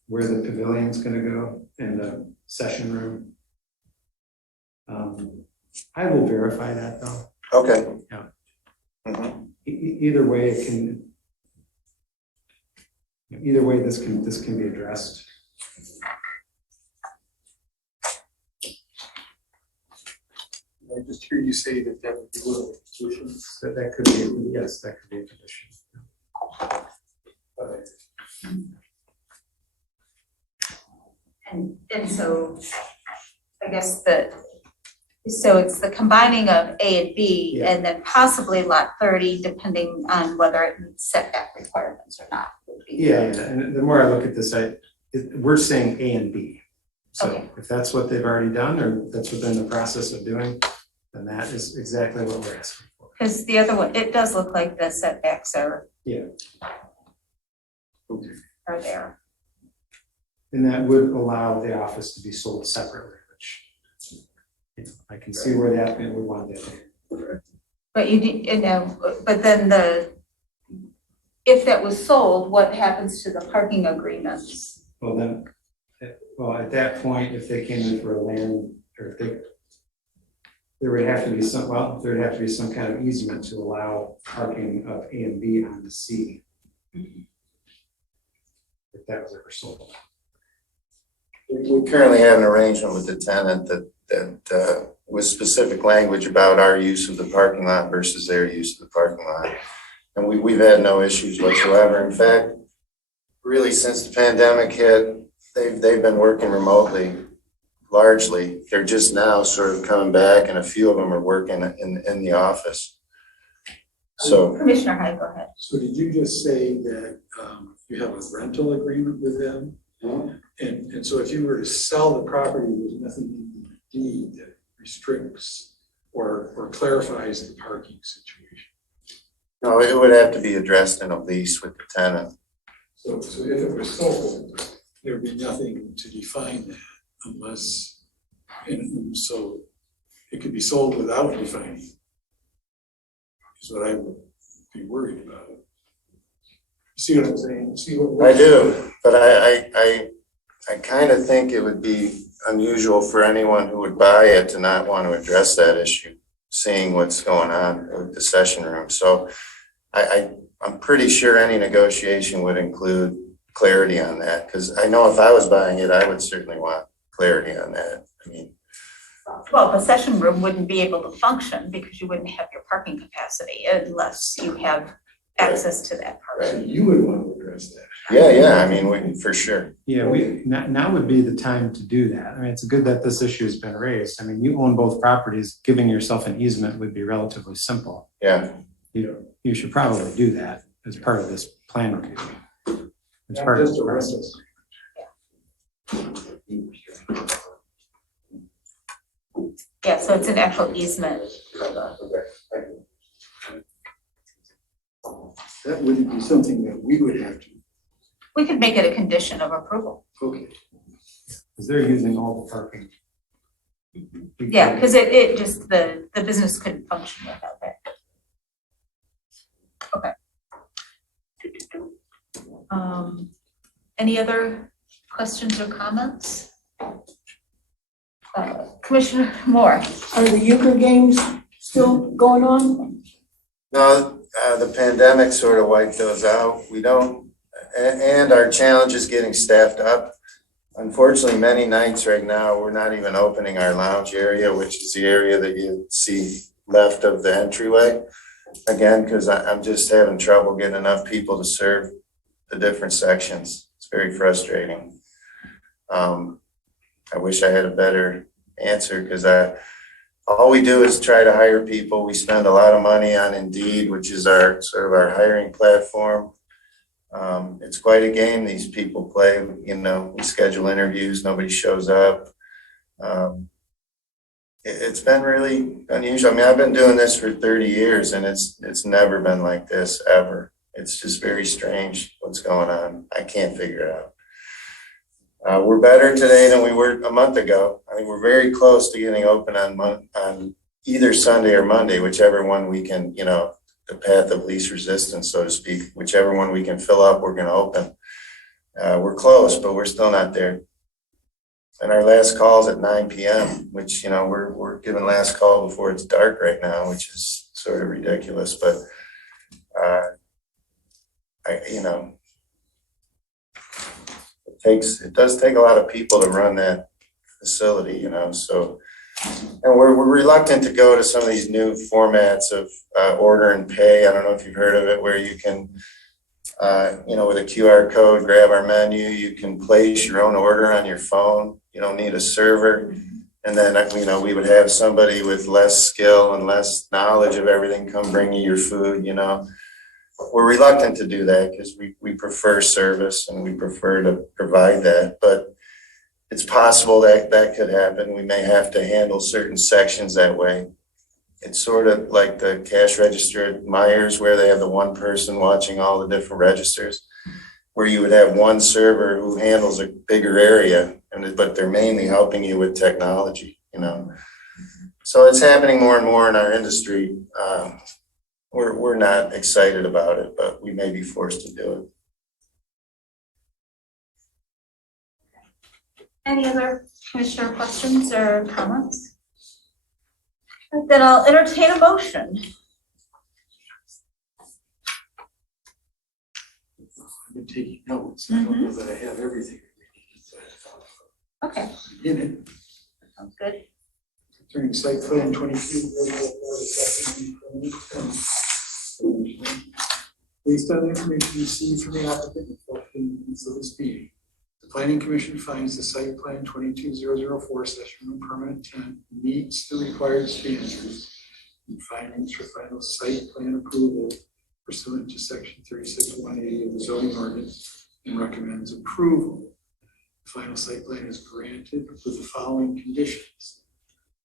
where the pavilion's gonna go and the session room. I will verify that though. Okay. Yeah. Mhm. Either way, this can be addressed. I just hear you say that would be one of the conditions. So that could be, yes, that could be a condition. And so I guess so it's the combining of A and B Yeah. and then possibly lot 30, depending on whether it meets setback requirements or not. would be- Yeah, and the more I look at this, we're saying A and B. So Okay. if that's what they've already done, or that's within the process of doing, then that is exactly what we're asking for. Because the other one, it does look like the setbacks are. Yeah. Are there. And that would allow the office to be sold separately, which, you know, I can see where the applicant would want that. But but then if that was sold, what happens to the parking agreements? Well, then, at that point, if they came in for a land, or if there would have to be some kind of easement to allow parking of A and B on the C. If that was ever sold. We currently have an arrangement with the tenant that with specific language about our use of the parking lot versus their use of the parking lot. And we've had no issues whatsoever. In fact, really since the pandemic hit, they've been working remotely largely. They're just now sort of coming back and a few of them are working in the office. So, Commissioner Hyde, go ahead. So did you just say that you have a rental agreement with them? And so if you were to sell the property, there's nothing in the deed that restricts or clarifies the parking situation? no, it would have to be addressed in a lease with the tenant. So if it was sold, there would be nothing to define that unless, and so it could be sold without defining. Is what I would be worried about. See what I'm saying? See what I do, but I kind of think it would be unusual for anyone who would buy it to not want to address that issue, seeing what's going on with the session room. So I'm pretty sure any negotiation would include clarity on that, because I know if I was buying it, I would certainly want clarity on that. I mean, Well, the session room wouldn't be able to function because you wouldn't have your parking capacity unless you have access to that So parking. you would want to address that. Yeah, I mean, we, for sure. Yeah, now would be the time to do that. I mean, it's good that this issue has been raised. I mean, you own both properties, giving yourself an easement would be relatively simple. Yeah. You should probably do that as part of this plan review. It's Not part of just the a process. Yeah, so it's an actual easement for the, That wouldn't be something that we would have to, we could make it a condition of approval. okay. Because they're using all the parking. Yeah, because it just, the business couldn't function without that. Okay. Any other questions or comments? Commissioner Moore? Are the euchre games still going on? No, the pandemic sort of wiped those out. We don't, and our challenge is getting staffed up. Unfortunately, many nights right now, we're not even opening our lounge area, which is the area that you see left of the entryway. Again, because I'm just having trouble getting enough people to serve the different sections. It's very frustrating. I wish I had a better answer because all we do is try to hire people. We spend a lot of money on Indeed, which is our sort of our hiring platform. It's quite a game these people play. You know, we schedule interviews, nobody shows up. It's been really unusual. I mean, I've been doing this for 30 years and it's never been like this ever. It's just very strange what's going on. I can't figure it out. We're better today than we were a month ago. I mean, we're very close to getting open on either Sunday or Monday, whichever one we can, you know, the path of least resistance, so to speak, whichever one we can fill up, we're going to open. We're close, but we're still not there. And our last call's at 9 p.m., which, you know, we're giving last call before it's dark right now, which is sort of ridiculous. But, it does take a lot of people to run that facility, you know, so. And we're reluctant to go to some of these new formats of order and pay. I don't know if you've heard of it, where you can, with a QR code, grab our menu, you can place your own order on your phone. You don't need a server. And then, we would have somebody with less skill and less knowledge of everything come bring you your food, you know. We're reluctant to do that because we prefer service and we prefer to provide that. But it's possible that that could happen. We may have to handle certain sections that way. It's sort of like the cash register at Myers, where they have the one person watching all the different registers, where you would have one server who handles a bigger area, but they're mainly helping you with technology, you know. So it's happening more and more in our industry. We're not excited about it, but we may be forced to do it. Any other commissioner questions or comments? Then I'll entertain a motion. I've been taking notes. I don't know that I have everything. Okay, In it, sounds good. during site plan 22. Based on the information received from the applicant and for this meeting, the Planning Commission finds the site plan 22004 session room permanent tent meets the required standards and findings for final site plan approval pursuant to section 36(1)(a) of the zoning ordinance and recommends approval. The final site plan is granted with the following conditions.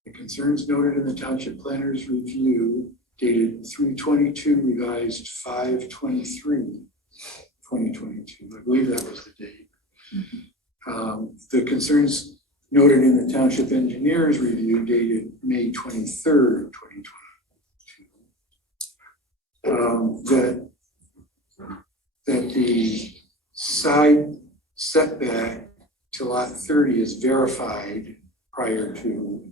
The concerns noted in the Township Planner's review dated 3/22 revised 5/23/2022. I believe that was the date. The concerns noted in the Township Engineer's review dated May 23rd, 2022. That the side setback to lot 30 is verified prior to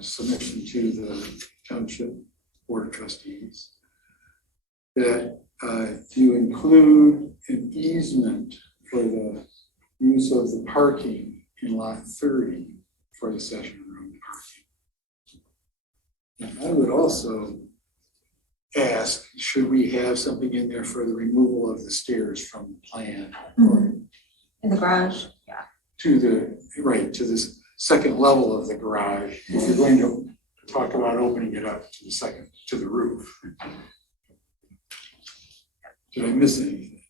submission to the Township Board of Trustees. That you include an easement for the use of the parking in lot 30 for the session room. And I would also ask, should we have something in there for the removal of the stairs from the plan? In the garage, To this second level of the garage, if you're going to talk about opening it up to the roof. Did I miss anything?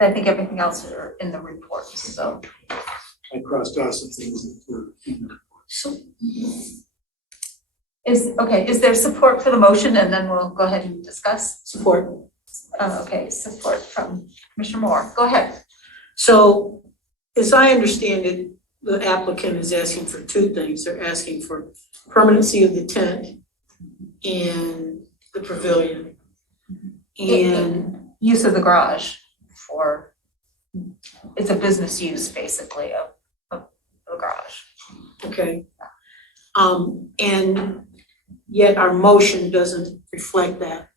I think everything else are in the report, so. I crossed off some things that were in the report. Is there support for the motion, and then we'll go ahead and discuss? Support. Okay, support from Commissioner Moore, go ahead. So, as I understand it, the applicant is asking for two things. They're asking for permanency of the tent and the pavilion. And Use of the garage for, it's a business use basically of the garage. okay. And yet our motion doesn't reflect that.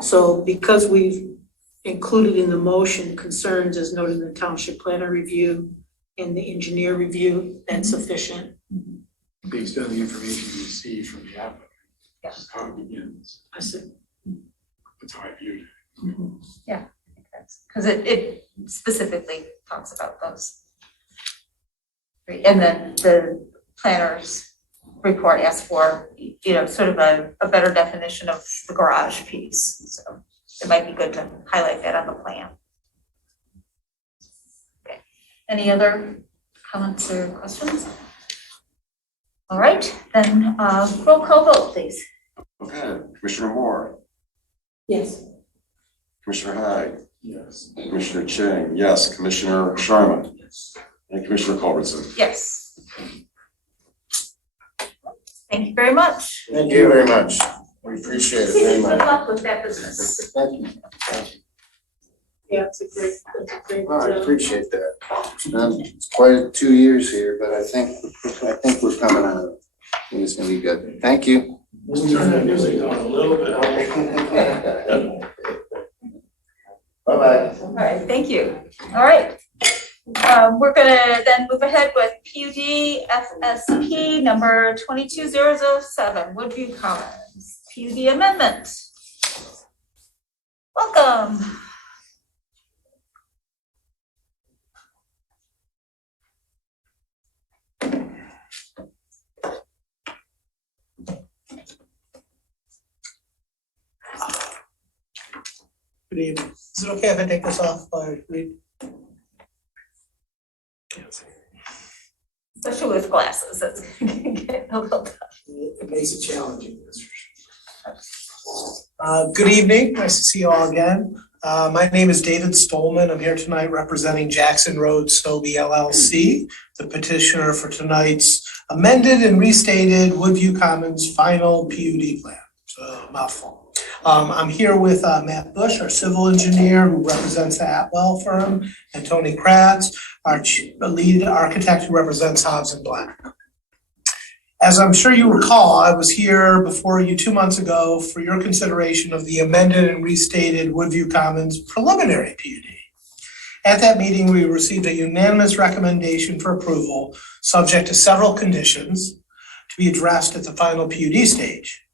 So because we've included in the motion concerns as noted in the township planner review and the engineer review, that's sufficient. Based on the information you received from the applicant. Yeah. That's how it begins. I said, That's how I viewed it. Yeah, I think that's, because it specifically talks about those. And then the planner's report asks for, sort of a better definition of the garage piece. So it might be good to highlight that on the plan. Okay, any other comments or questions? All right, then roll call vote, please. Okay, Commissioner Moore, yes. Commissioner Hyde, Yes. Commissioner Chang, yes, Commissioner Sharma, and Commissioner Culbertson. Yes. Thank you very much. Thank you very much. We appreciate it very Good much. luck with that business. Thank you. Thank you. Yeah, that's a great. Well, I appreciate that. It's quite 2 years here, but I think we're coming out of it. I think it's gonna be good. Thank you. Let's turn that music down a little bit. Bye-bye. All right, thank you. All right. We're gonna then move ahead with PUD FSP number 22007, Woodview Commons, PUD amendment. Welcome. Good evening. Is it okay if I take this off while I read? Especially with glasses, that's gonna get a little tough. It makes it challenging, that's for sure. Good evening, nice to see you all again. My name is David Stolman. I'm here tonight representing Jackson Road Sobey LLC, the petitioner for tonight's amended and restated Woodview Commons final PUD plan. It's a mouthful. I'm here with Matt Bush, our civil engineer who represents the Atwell firm, and Tony Kratz, our lead architect who represents Hobbs and Black. As I'm sure you recall, I was here before you 2 months ago for your consideration of the amended and restated Woodview Commons preliminary PUD. At that meeting, we received a unanimous recommendation for approval, subject to several conditions to be addressed at the final PUD stage.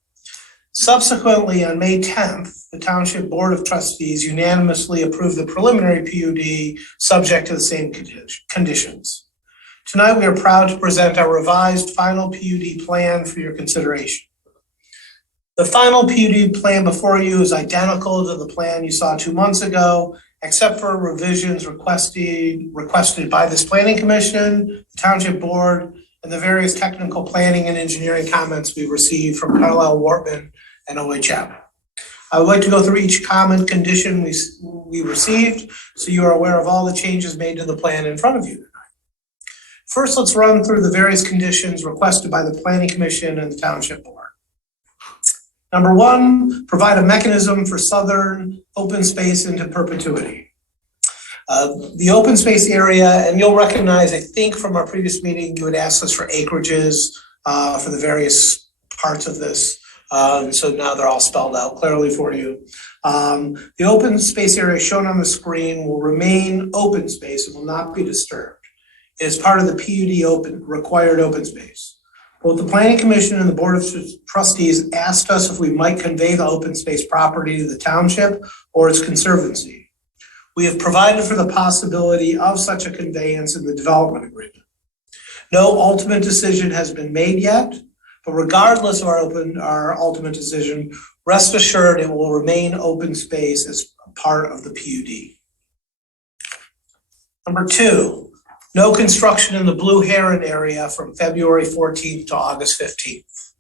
Subsequently, on May 10th, the Township Board of Trustees unanimously approved the preliminary PUD subject to the same conditions. Tonight, we are proud to present our revised final PUD plan for your consideration. The final PUD plan before you is identical to the plan you saw 2 months ago, except for revisions requested by this Planning Commission, the Township Board, and the various technical planning and engineering comments we've received from Carlisle Wortman and OHM. I would like to go through each comment condition we received so you are aware of all the changes made to the plan in front of you tonight. First, let's run through the various conditions requested by the Planning Commission and the Township Board. Number 1, provide a mechanism for southern open space into perpetuity. The open space area, and you'll recognize, I think from our previous meeting, you had asked us for acreages for the various parts of this. So now they're all spelled out clearly for you. The open space area shown on the screen will remain open space and will not be disturbed. It is part of the PUD required open space. Both the planning commission and the board of trustees asked us if we might convey the open space property to the township or its conservancy. We have provided for the possibility of such a conveyance in the development agreement. No ultimate decision has been made yet, but regardless of our ultimate decision, rest assured it will remain open space as part of the PUD. Number 2, no construction in the Blue Heron area from February 14th to August 15th.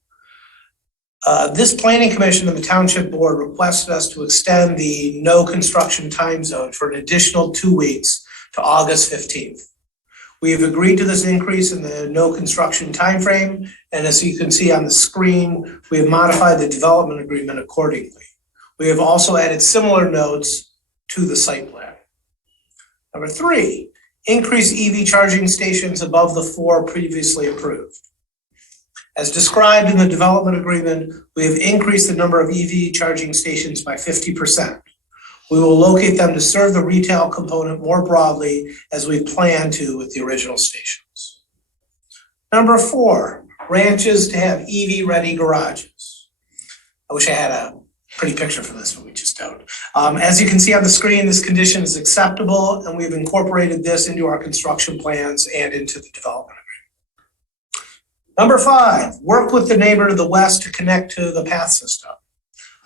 This planning commission and the township board requested us to extend the no construction time zone for an additional 2 weeks to August 15th. We have agreed to this increase in the no construction timeframe, and as you can see on the screen, we have modified the development agreement accordingly. We have also added similar notes to the site plan. Number 3, increase EV charging stations above the 4 previously approved. As described in the development agreement, we have increased the number of EV charging stations by 50%. We will locate them to serve the retail component more broadly as we plan to with the original stations. Number 4, ranches to have EV-ready garages. I wish I had a pretty picture for this, but we just don't. As you can see on the screen, this condition is acceptable, and we've incorporated this into our construction plans and into the development agreement. Number 5, work with the neighbor to the west to connect to the path system.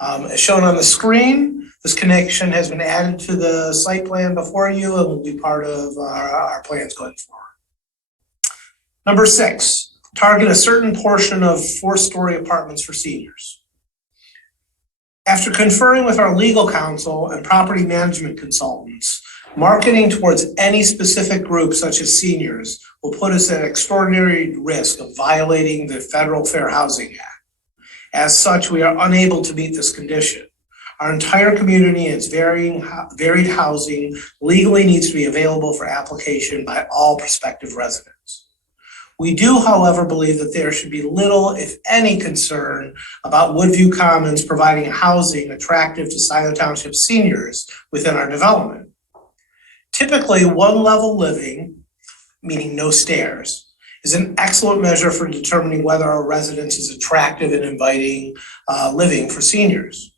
As shown on the screen, this connection has been added to the site plan before you and will be part of our plans going forward. Number 6, target a certain portion of 4-story apartments for seniors. After conferring with our legal counsel and property management consultants, marketing towards any specific group such as seniors will put us at extraordinary risk of violating the Federal Fair Housing Act. As such, we are unable to meet this condition. Our entire community and its varied housing legally needs to be available for application by all prospective residents. We do, however, believe that there should be little, if any, concern about Woodview Commons providing housing attractive to Scio Township seniors within our development. Typically, one-level living, meaning no stairs, is an excellent measure for determining whether a residence is attractive and inviting living for seniors.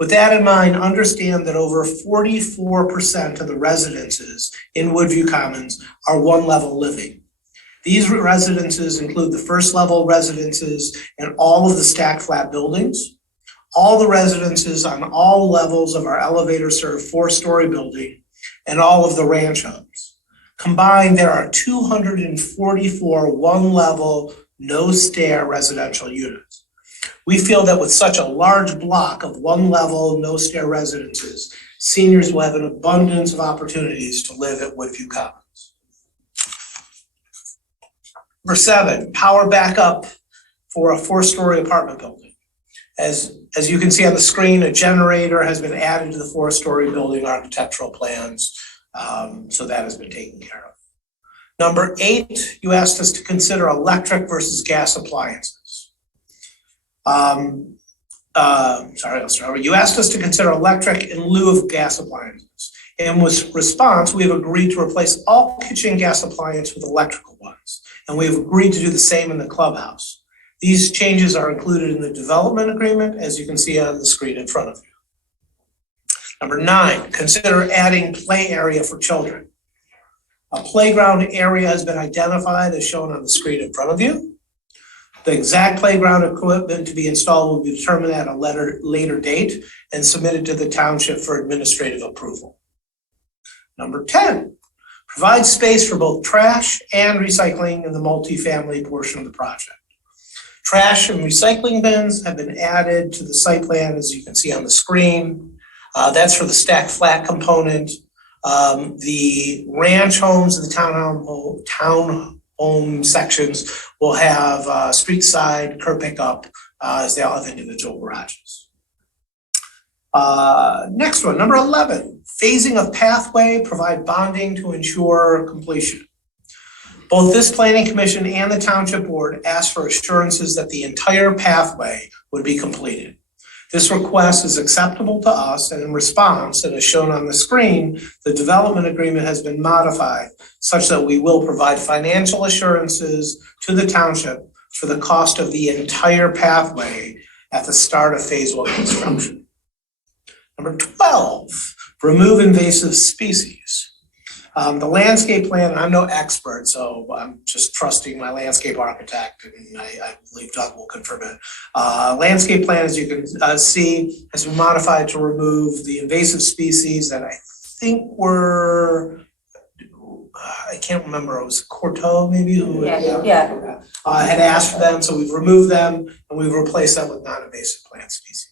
With that in mind, understand that over 44% of the residences in Woodview Commons are one-level living. These residences include the first-level residences in all of the stacked flat buildings, all the residences on all levels of our elevator-served 4-story building, and all of the ranch homes. Combined, there are 244 one-level, no-stair residential units. We feel that with such a large block of one-level, no-stair residences, seniors will have an abundance of opportunities to live at Woodview Commons. Number 7, power backup for a 4-story apartment building. As you can see on the screen, a generator has been added to the 4-story building architectural plans, so that has been taken care of. Number 8, you asked us to consider electric versus gas appliances. You asked us to consider electric in lieu of gas appliances. In response, we have agreed to replace all kitchen gas appliances with electrical ones, and we have agreed to do the same in the clubhouse. These changes are included in the development agreement, as you can see on the screen in front of you. Number 9, consider adding play area for children. A playground area has been identified as shown on the screen in front of you. The exact playground equipment to be installed will be determined at a later date and submitted to the township for administrative approval. Number 10, provide space for both trash and recycling in the multifamily portion of the project. Trash and recycling bins have been added to the site plan, as you can see on the screen. That's for the stacked flat component. The ranch homes and the townhome sections will have street side curb pickup as they all have individual garages. Next one, number 11, phasing of pathway, provide bonding to ensure completion. Both this planning commission and the township board asked for assurances that the entire pathway would be completed. This request is acceptable to us, and in response, and as shown on the screen, the development agreement has been modified such that we will provide financial assurances to the township for the cost of the entire pathway at the start of phase 1 construction. Number 12, remove invasive species. The landscape plan, I'm no expert, so I'm just trusting my landscape architect, and I believe Doug will confirm it. Landscape plan, as you can see, has been modified to remove the invasive species that I think were, I can't remember, it was Corto maybe? Yeah. Had asked for them, so we've removed them and we've replaced them with non-invasive plant species.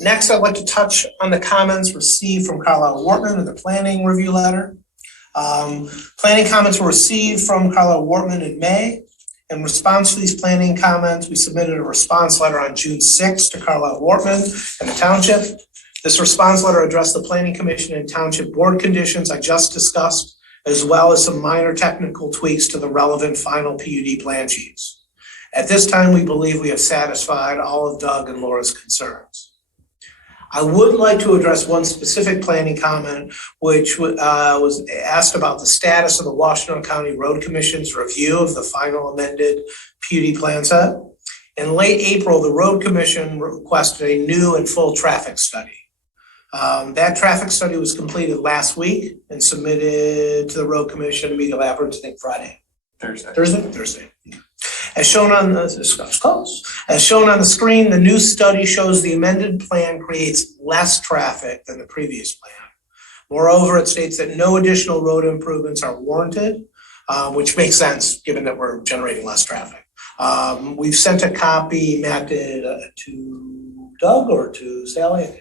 Next, I'd like to touch on the comments received from Carlisle Wortman in the planning review letter. Planning comments were received from Carlisle Wortman in May. In response to these planning comments, we submitted a response letter on June 6th to Carlisle Wortman and the township. This response letter addressed the Planning Commission and Township Board conditions I just discussed, as well as some minor technical tweaks to the relevant final PUD plan sheets. At this time, we believe we have satisfied all of Doug and Laura's concerns. I would like to address one specific planning comment, which was asked about the status of the Washington County Road Commission's review of the final amended PUD plan set. In late April, the Road Commission requested a new and full traffic study. That traffic study was completed last week and submitted to the Road Commission immediately after, I think Friday. Thursday. As shown on the screen, the new study shows the amended plan creates less traffic than the previous plan. Moreover, it states that no additional road improvements are warranted, which makes sense given that we're generating less traffic. We've sent a copy, Matt did, to Doug or to Sally?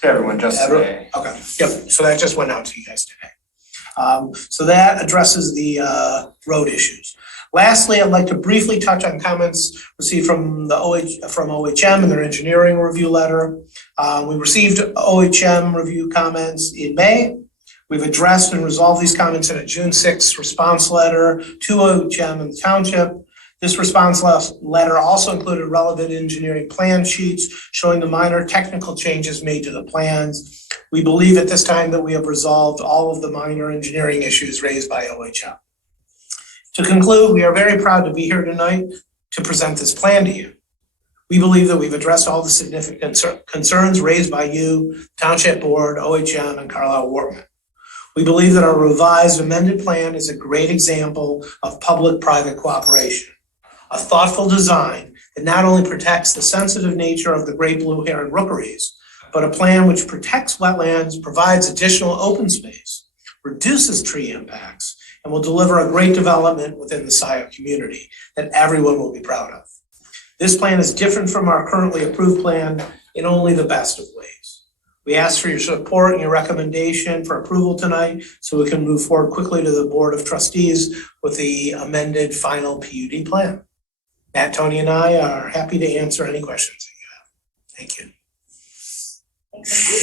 To everyone, just today. Okay, yep, so that just went out to you guys today. So that addresses the road issues. Lastly, I'd like to briefly touch on comments received from OHM and their engineering review letter. We received OHM review comments in May. We've addressed and resolved these comments in a June 6th response letter to OHM and the township. This response letter also included relevant engineering plan sheets showing the minor technical changes made to the plans. We believe at this time that we have resolved all of the minor engineering issues raised by OHM. To conclude, we are very proud to be here tonight to present this plan to you. We believe that we've addressed all the significant concerns raised by you, Township Board, OHM, and Carlisle Wortman. We believe that our revised amended plan is a great example of public-private cooperation, a thoughtful design that not only protects the sensitive nature of the great blue heron rookeries, but a plan which protects wetlands, provides additional open space, reduces tree impacts, and will deliver a great development within the Scio community that everyone will be proud of. This plan is different from our currently approved plan in only the best of ways. We ask for your support and your recommendation for approval tonight so we can move forward quickly to the Board of Trustees with the amended final PUD plan. Matt, Tony, and I are happy to answer any questions that you have. Thank you. Thank you.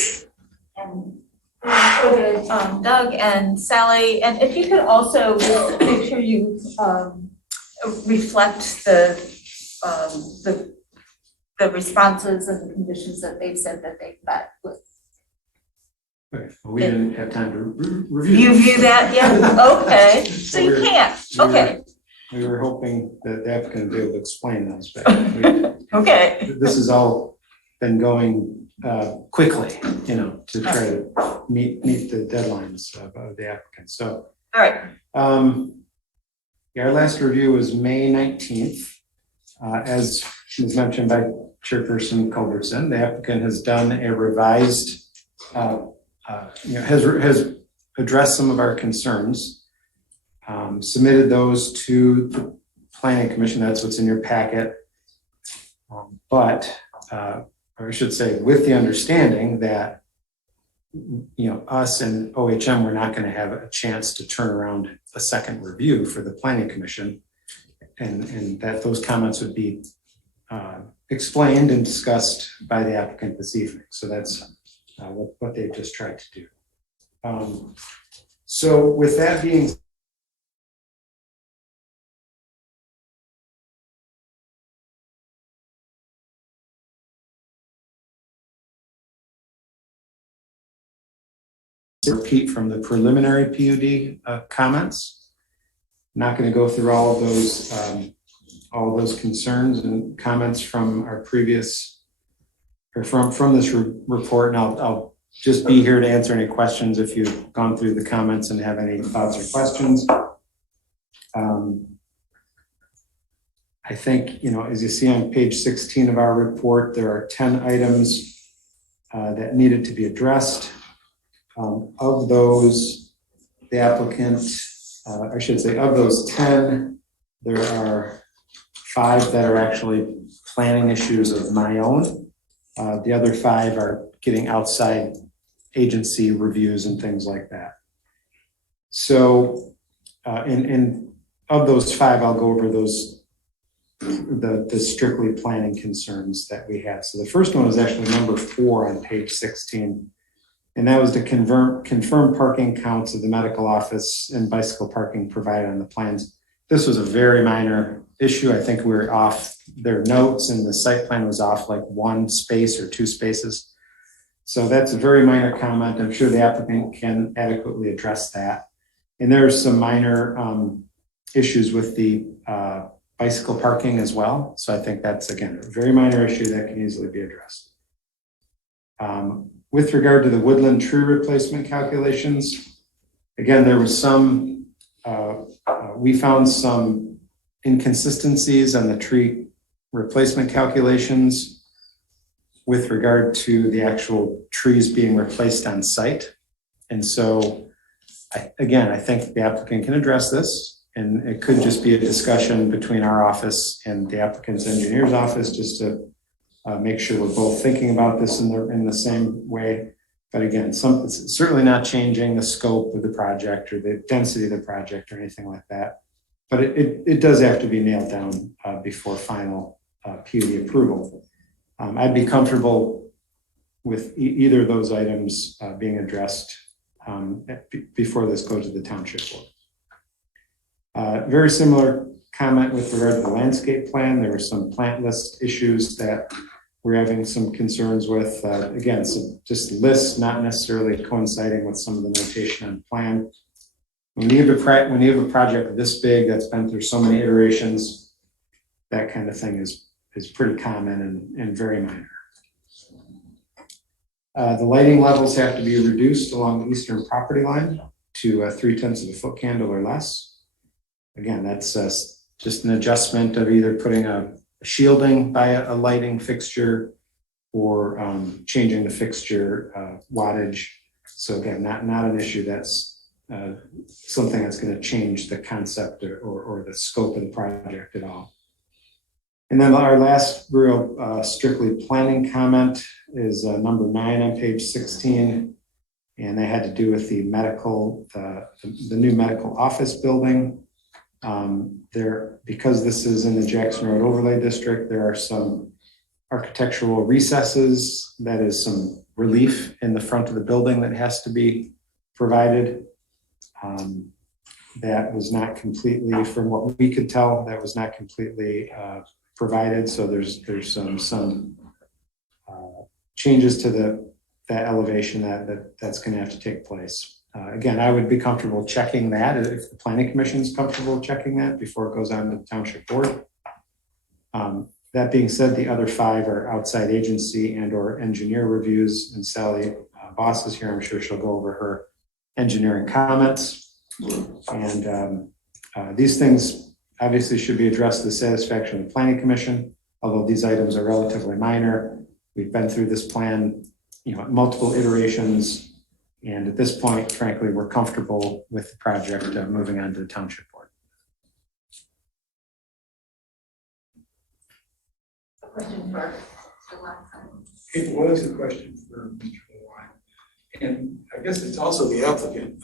And go to Doug and Sally, and if you could also make sure you reflect the responses and the conditions that they've said that they've met with. Okay, well, we didn't have time to review. You view that, yeah, okay, so you can't, okay. We were hoping that the applicant would be able to explain those, but Okay. this has all been going quickly, to try to meet the deadlines of the applicant. So, all right. Our last review was May 19th. As was mentioned by Chairperson Culbertson, the applicant has done a revised, has addressed some of our concerns, submitted those to the Planning Commission. That's what's in your packet. But or I should say, with the understanding that, us and OHM, we're not going to have a chance to turn around a second review for the Planning Commission, and that those comments would be explained and discussed by the applicant this evening. So that's what they've just tried to do. So with that being repeat from the preliminary PUD comments. Not going to go through all of those all those concerns and comments from our previous, or from this report, and I'll just be here to answer any questions if you've gone through the comments and have any thoughts or questions. I think, as you see on page 16 of our report, there are 10 items that needed to be addressed. Of those, the applicant, of those 10, there are 5 that are actually planning issues of my own. The other 5 are getting outside agency reviews and things like that. So, and of those 5, I'll go over the strictly planning concerns that we had. So the first one was actually number 4 on page 16. And that was to confirm parking counts of the medical office and bicycle parking provided on the plans. This was a very minor issue. I think we were off their notes and the site plan was off like 1 space or 2 spaces. So that's a very minor comment. I'm sure the applicant can adequately address that. And there's some minor issues with the bicycle parking as well. So I think that's, again, a very minor issue that can easily be addressed. With regard to the woodland tree replacement calculations, again, there was some, we found some inconsistencies on the tree replacement calculations with regard to the actual trees being replaced on site. And so, I think the applicant can address this, and it could just be a discussion between our office and the applicant's engineer's office just to make sure we're both thinking about this in the same way. But again, it's certainly not changing the scope of the project or the density of the project or anything like that. But it does have to be nailed down before final PUD approval. I'd be comfortable with either of those items being addressed before this goes to the township board. Very similar comment with regard to the landscape plan. There were some plant list issues that we're having some concerns with. Again, so just lists not necessarily coinciding with some of the notation on the plan. When you have a project this big that's been through so many iterations, that kind of thing is pretty common and very minor. The lighting levels have to be reduced along the eastern property line to 0.3 of a foot candle or less. Again, that's just an adjustment of either putting a shielding by a lighting fixture or changing the fixture wattage. So again, not an issue that's something that's going to change the concept or the scope of the project at all. And then our last real strictly planning comment is number 9 on page 16. And they had to do with the new medical office building. Because this is in the Jackson Road Overlay District, there are some architectural recesses. That is some relief in the front of the building that has to be provided. That was not completely, from what we could tell, that was not completely provided. So there's some changes to that elevation that's going to have to take place. Again, I would be comfortable checking that if the planning commission is comfortable checking that before it goes on to the township board. That being said, the other 5 are outside agency and or engineer reviews, and Sally Boss is here. I'm sure she'll go over her engineering comments. And these things obviously should be addressed to the satisfaction of the planning commission, although these items are relatively minor. We've been through this plan, multiple iterations. And at this point, frankly, we're comfortable with the project moving on to the township board. Question for It was a question for Mr. Lewine. And I guess it's also the applicant.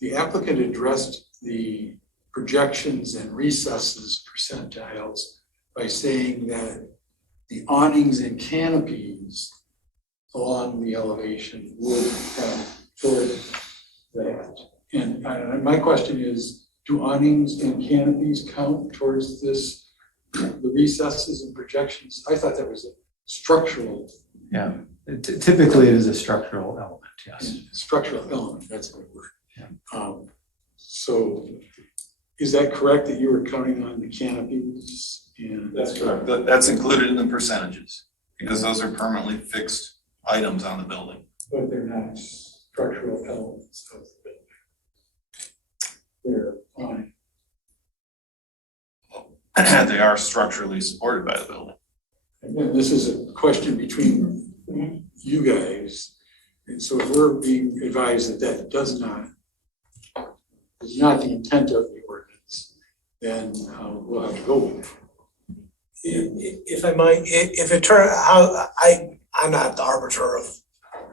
The applicant addressed the projections and recesses percentiles by saying that the awnings and canopies along the elevation would count toward that. And my question is, do awnings and canopies count towards this, the recesses and projections? I thought that was a structural. Yeah, typically it is a structural element, yes. Structural element, that's a good word. Yeah. So is that correct that you were counting on the canopies and? That's correct. That's included in the percentages, because those are permanently fixed items on the building. But they're not structural elements of the building. They're fine. They are structurally supported by the building. And then this is a question between you guys. And so if we're being advised that that is not the intent of the ordinance, then we'll have to go with it. If I might, if it turn, I'm not the arbiter of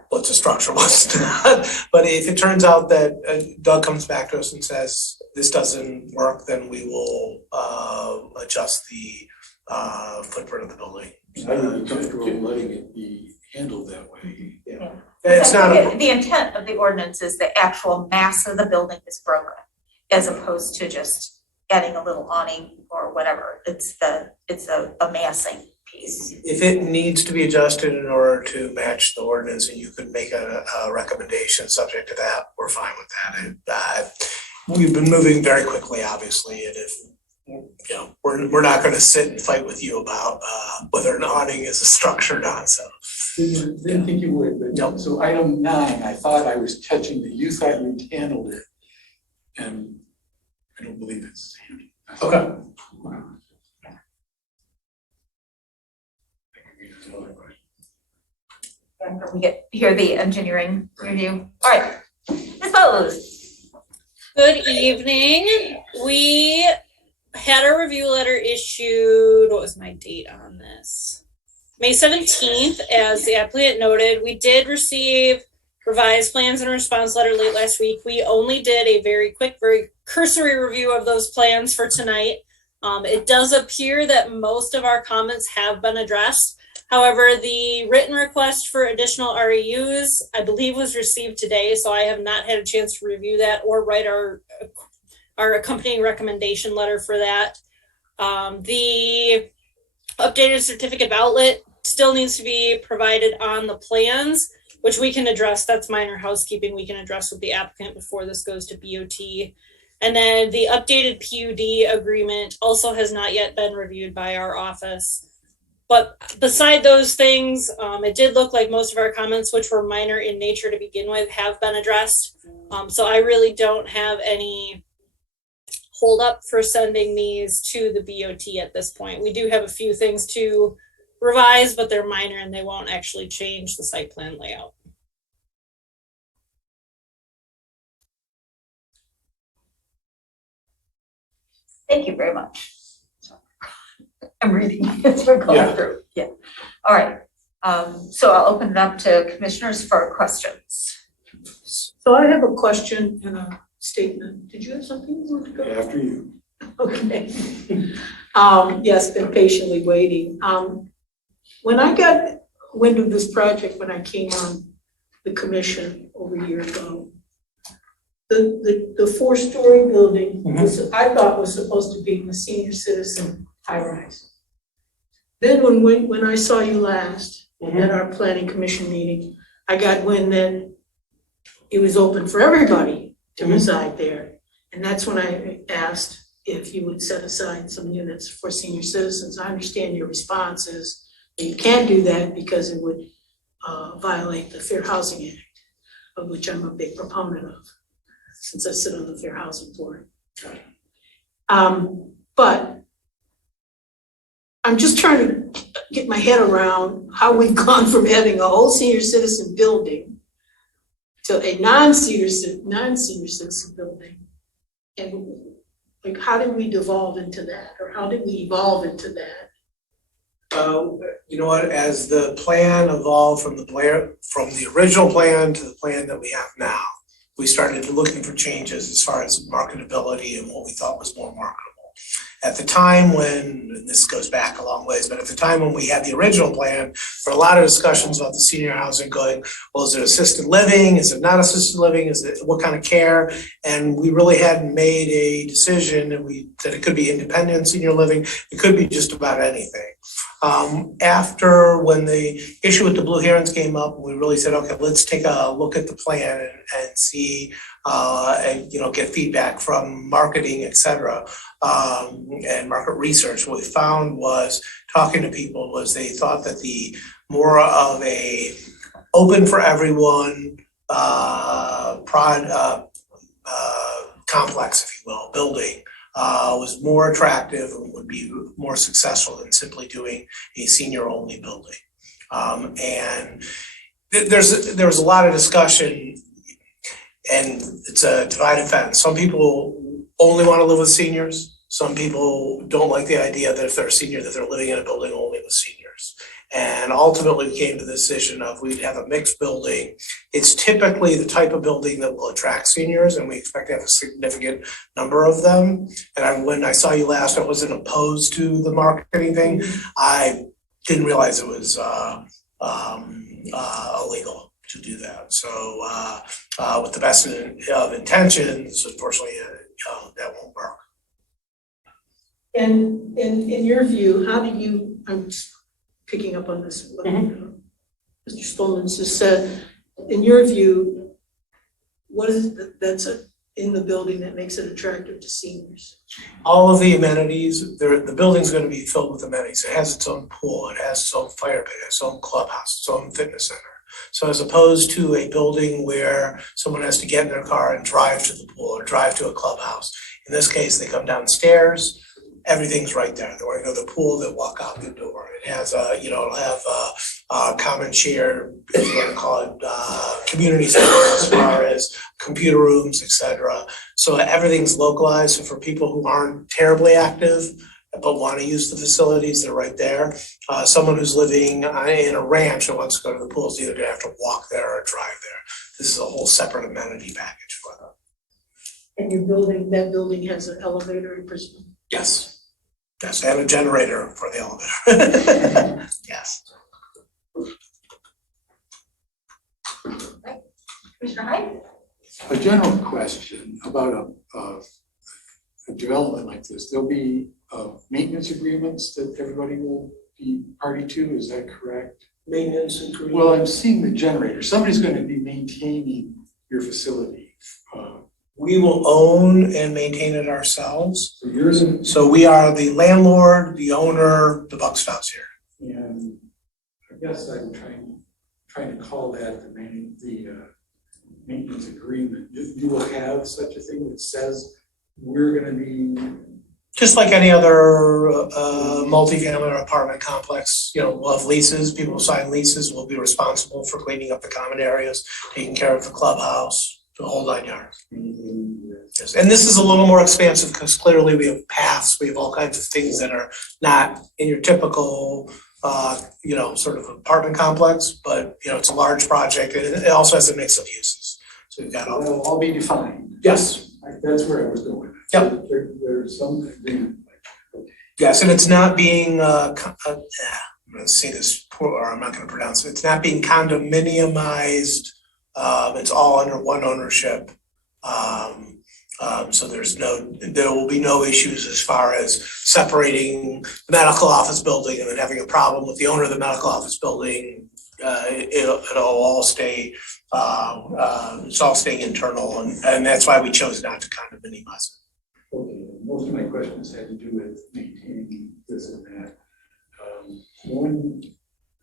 what's a structure, what's not, but if it turns out that Doug comes back to us and says, this doesn't work, then we will adjust the footprint of the building. I would be comfortable letting it be handled that way. Yeah. It's not The intent of the ordinance is the actual mass of the building is broken, as opposed to just adding a little awning or whatever. It's a massing piece. if it needs to be adjusted in order to match the ordinance and you could make a recommendation subject to that, we're fine with that. We've been moving very quickly, obviously, and if, we're not gonna sit and fight with you about whether an awning is a structure or not, so. Didn't think you would, but no. So item 9, I thought I was catching that you thought you'd handled it. And I don't believe it's handled. Okay. After we hear the engineering review. All right, Ms. Bose. Good evening. We had a review letter issued, what was my date on this? May 17th, as the applicant noted. We did receive revised plans and response letter late last week. We only did a very quick, very cursory review of those plans for tonight. It does appear that most of our comments have been addressed. However, the written request for additional REUs, I believe, was received today, so I have not had a chance to review that or write our accompanying recommendation letter for that. The updated certificate of outlet still needs to be provided on the plans, which we can address. That's minor housekeeping we can address with the applicant before this goes to BOT. And then the updated PUD agreement also has not yet been reviewed by our office. But beside those things, it did look like most of our comments, which were minor in nature to begin with, have been addressed. So I really don't have any hold up for sending these to the BOT at this point. We do have a few things to revise, but they're minor and they won't actually change the site plan layout. Thank you very much. I'm reading as we're going through. Yeah. All right. So I'll open it up to commissioners for questions. So I have a question and a statement. Did you have something you want to go? After you. Okay. Yes, been patiently waiting. When I got wind of this project, when I came on the commission over a year ago, the 4-story building was, I thought was supposed to be the senior citizen high-rise. Then when I saw you last at our planning commission meeting, I got wind that it was open for everybody to reside there. And that's when I asked if you would set aside some units for senior citizens. I understand your response is that you can't do that because it would violate the Fair Housing Act, of which I'm a big proponent of, since I sit on the Fair Housing Board. But I'm just trying to get my head around how we've gone from having a whole senior citizen building to a non-senior citizen building. And like, how did we devolve into that? Or how did we evolve into that? You know what, as the plan evolved from the original plan to the plan that we have now, we started looking for changes as far as marketability and what we thought was more marketable. At the time when, and this goes back a long ways, but at the time when we had the original plan, there were a lot of discussions about the senior housing going, well, is it assisted living? Is it not assisted living? Is it, what kind of care? And we really hadn't made a decision, and we said it could be independent senior living, it could be just about anything. After when the issue with the Blue Herons came up, we really said, okay, let's take a look at the plan and see, and, you know, get feedback from marketing, et cetera, and market research. What we found was, talking to people, was they thought that the more of a open for everyone, complex, if you will, building, was more attractive and would be more successful than simply doing a senior-only building. And there was a lot of discussion, and it's a divided fence. Some people only want to live with seniors. Some people don't like the idea that if they're a senior, that they're living in a building only with seniors. And ultimately, we came to the decision of we'd have a mixed building. It's typically the type of building that will attract seniors, and we expect to have a significant number of them. And when I saw you last, I wasn't opposed to the marketing thing. I didn't realize it was illegal to do that. So with the best of intentions, unfortunately, that won't work. And in your view, how do you, I'm picking up on this, what Mr. Stolman just said, in your view, what is it that's in the building that makes it attractive to seniors? All of the amenities, the building's gonna be filled with amenities. It has its own pool, it has its own fire pit, its own clubhouse, its own fitness center. So as opposed to a building where someone has to get in their car and drive to the pool or drive to a clubhouse, in this case, they come downstairs, everything's right there. They want to go to the pool, they walk out the door. It has it'll have a common share, if you want to call it, community center as far as computer rooms, et cetera. So everything's localized. So for people who aren't terribly active but want to use the facilities, they're right there. Someone who's living in a ranch and wants to go to the pool is either gonna have to walk there or drive there. This is a whole separate amenity package for them. And your building, that building has an elevator, I presume? Yes. Yes, and a generator for the elevator. Yes. Commissioner Hyde? A general question about a development like this. There'll be maintenance agreements that everybody will be party to, is that correct? Maintenance agreement. Well, I'm seeing the generator. Somebody's going to be maintaining your facility. We will own and maintain it ourselves. So yours and So we are the landlord, the owner, the buck stops here. And I guess I'm trying to call that the maintenance agreement. You will have such a thing that says we're gonna be. Just like any other multifamily or apartment complex, you know, we'll have leases, people will sign leases, we'll be responsible for cleaning up the common areas, taking care of the clubhouse, the whole 9 yards. Yes. And this is a little more expansive because clearly we have paths, we have all kinds of things that are not in your typical, sort of apartment complex, but, you know, it's a large project and it also has a mix of uses. So we've got all. They'll all be defined. Yes. That's where I was going. Yep. There's some agreement. Yes, and it's not being, I'm gonna say this poor, or I'm not gonna pronounce it, it's not being condominiumized. It's all under one ownership. So there will be no issues as far as separating the medical office building and then having a problem with the owner of the medical office building. It'll all stay, it's all staying internal, and that's why we chose not to condominiumize it. Okay, most of my questions had to do with maintaining this and that. One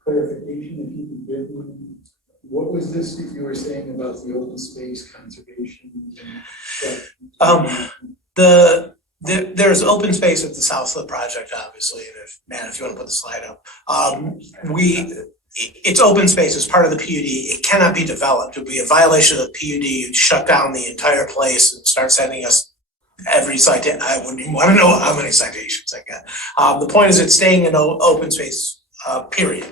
clarification, if you could give me, what was this that you were saying about the open space conservation? There's open space at the south of the project, obviously, and if you want to put the slide up. It's open space, it's part of the PUD, it cannot be developed, it would be a violation of the PUD, you'd shut down the entire place and start sending us every citation. I wouldn't even want to know how many citations I get. The point is it's staying in open space, period.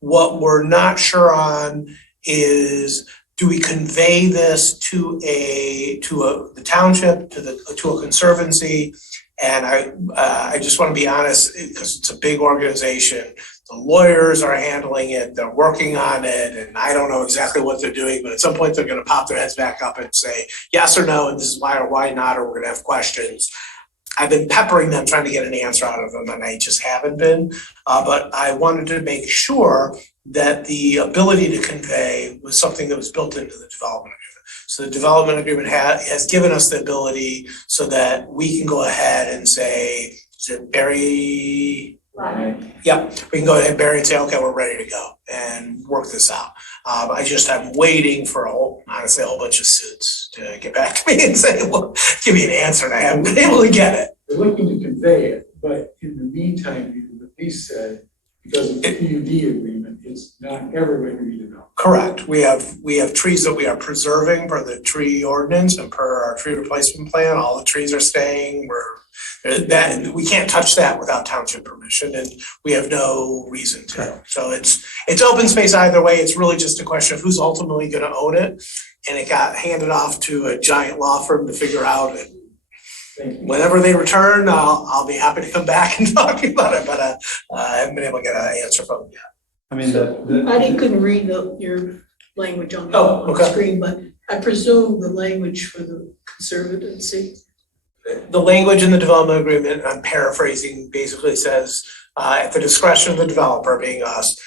What we're not sure on is, do we convey this to the township, to a conservancy? And I just want to be honest, because it's a big organization. The lawyers are handling it, they're working on it, and I don't know exactly what they're doing, but at some point they're gonna pop their heads back up and say yes or no, and this is why or why not, or we're gonna have questions. I've been peppering them, trying to get an answer out of them, and I just haven't been. But I wanted to make sure that the ability to convey was something that was built into the development agreement. So the development agreement has given us the ability so that we can go ahead and say, is it Barry? Right. Yep, we can go ahead, Barry, and say, okay, we're ready to go and work this out. I'm waiting for honestly, a whole bunch of suits to get back to me and say, well, give me an answer, and I haven't been able to get it. They're looking to convey it, but in the meantime, you at least said, because of the PUD agreement, it's not ever going to be developed. Correct. We have trees that we are preserving per the tree ordinance and per our tree replacement plan. All the trees are staying. We can't touch that without township permission, and we have no reason to. So it's open space either way. It's really just a question of who's ultimately going to own it. And it got handed off to a giant law firm to figure out. And whenever they return, I'll be happy to come back and talk about it, but I haven't been able to get an answer from them yet. I mean, I couldn't read your language on Oh, the okay. screen, but I presume the language for the conservancy. The language in the development agreement, I'm paraphrasing, basically says, at the discretion of the developer, being us,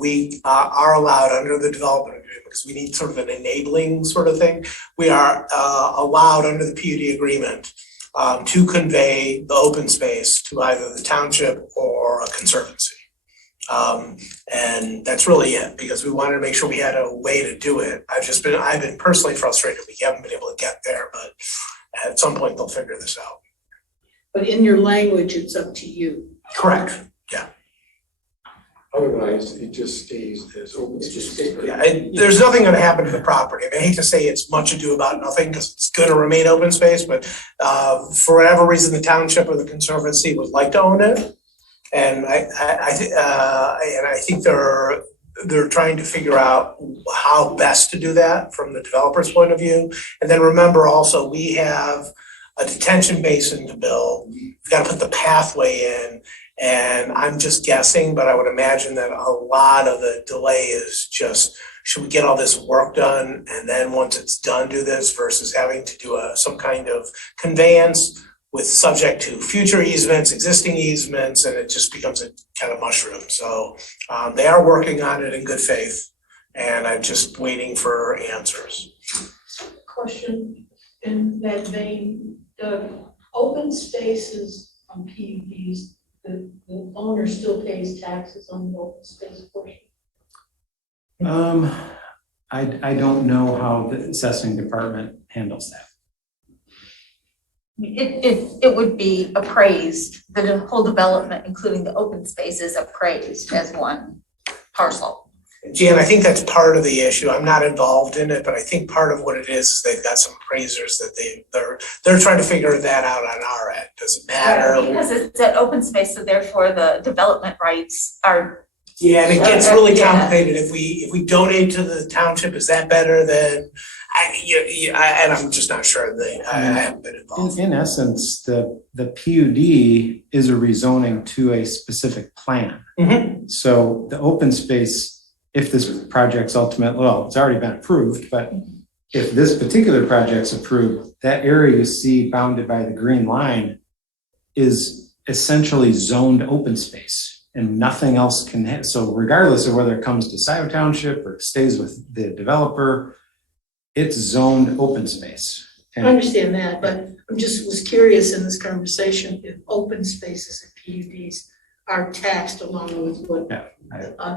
we are allowed under the development agreement, because we need sort of an enabling sort of thing. We are allowed under the PUD agreement to convey the open space to either the township or a conservancy. And that's really it, because we wanted to make sure we had a way to do it. I've been personally frustrated we haven't been able to get there, but at some point they'll figure this out. But in your language, it's up to you. Correct, yeah. Otherwise, it just stays as open space. Yeah, there's nothing gonna happen to the property. I mean, I hate to say it's much ado about nothing, because it's gonna remain open space, but for whatever reason, the township or the conservancy would like to own it. And I think they're trying to figure out how best to do that from the developer's point of view. And then remember also, we have a detention basin to build. We've got to put the pathway in. And I'm just guessing, but I would imagine that a lot of the delay is just, should we get all this work done? And then once it's done, do this, versus having to do some kind of conveyance with subject to future easements, existing easements, and it just becomes a kind of mushroom. So they are working on it in good faith, and I'm just waiting for answers. Question in that vein, the open spaces on PUDs, the owner still pays taxes on the open space portion? I don't know how the assessing department handles that. It would be appraised, the whole development, including the open spaces, appraised as one parcel. Jan, I think that's part of the issue. I'm not involved in it, but I think part of what it is they've got some appraisers that they're trying to figure that out on our end. Does it matter? Right, because it's that open space, so therefore the development rights are. Yeah, and it gets really Yeah. complicated. If we donate to the township, is that better than? And I'm just not sure. I haven't been involved. In essence, the PUD is a rezoning to a specific plan. Mhm. So the open space, if this project's it's already been approved, but if this particular project's approved, that area you see bounded by the green line is essentially zoned open space. And nothing else can so regardless of whether it comes to Scio Township or it stays with the developer, it's zoned open space. I understand that, but I'm just was curious in this conversation if open spaces and PUDs are taxed along with what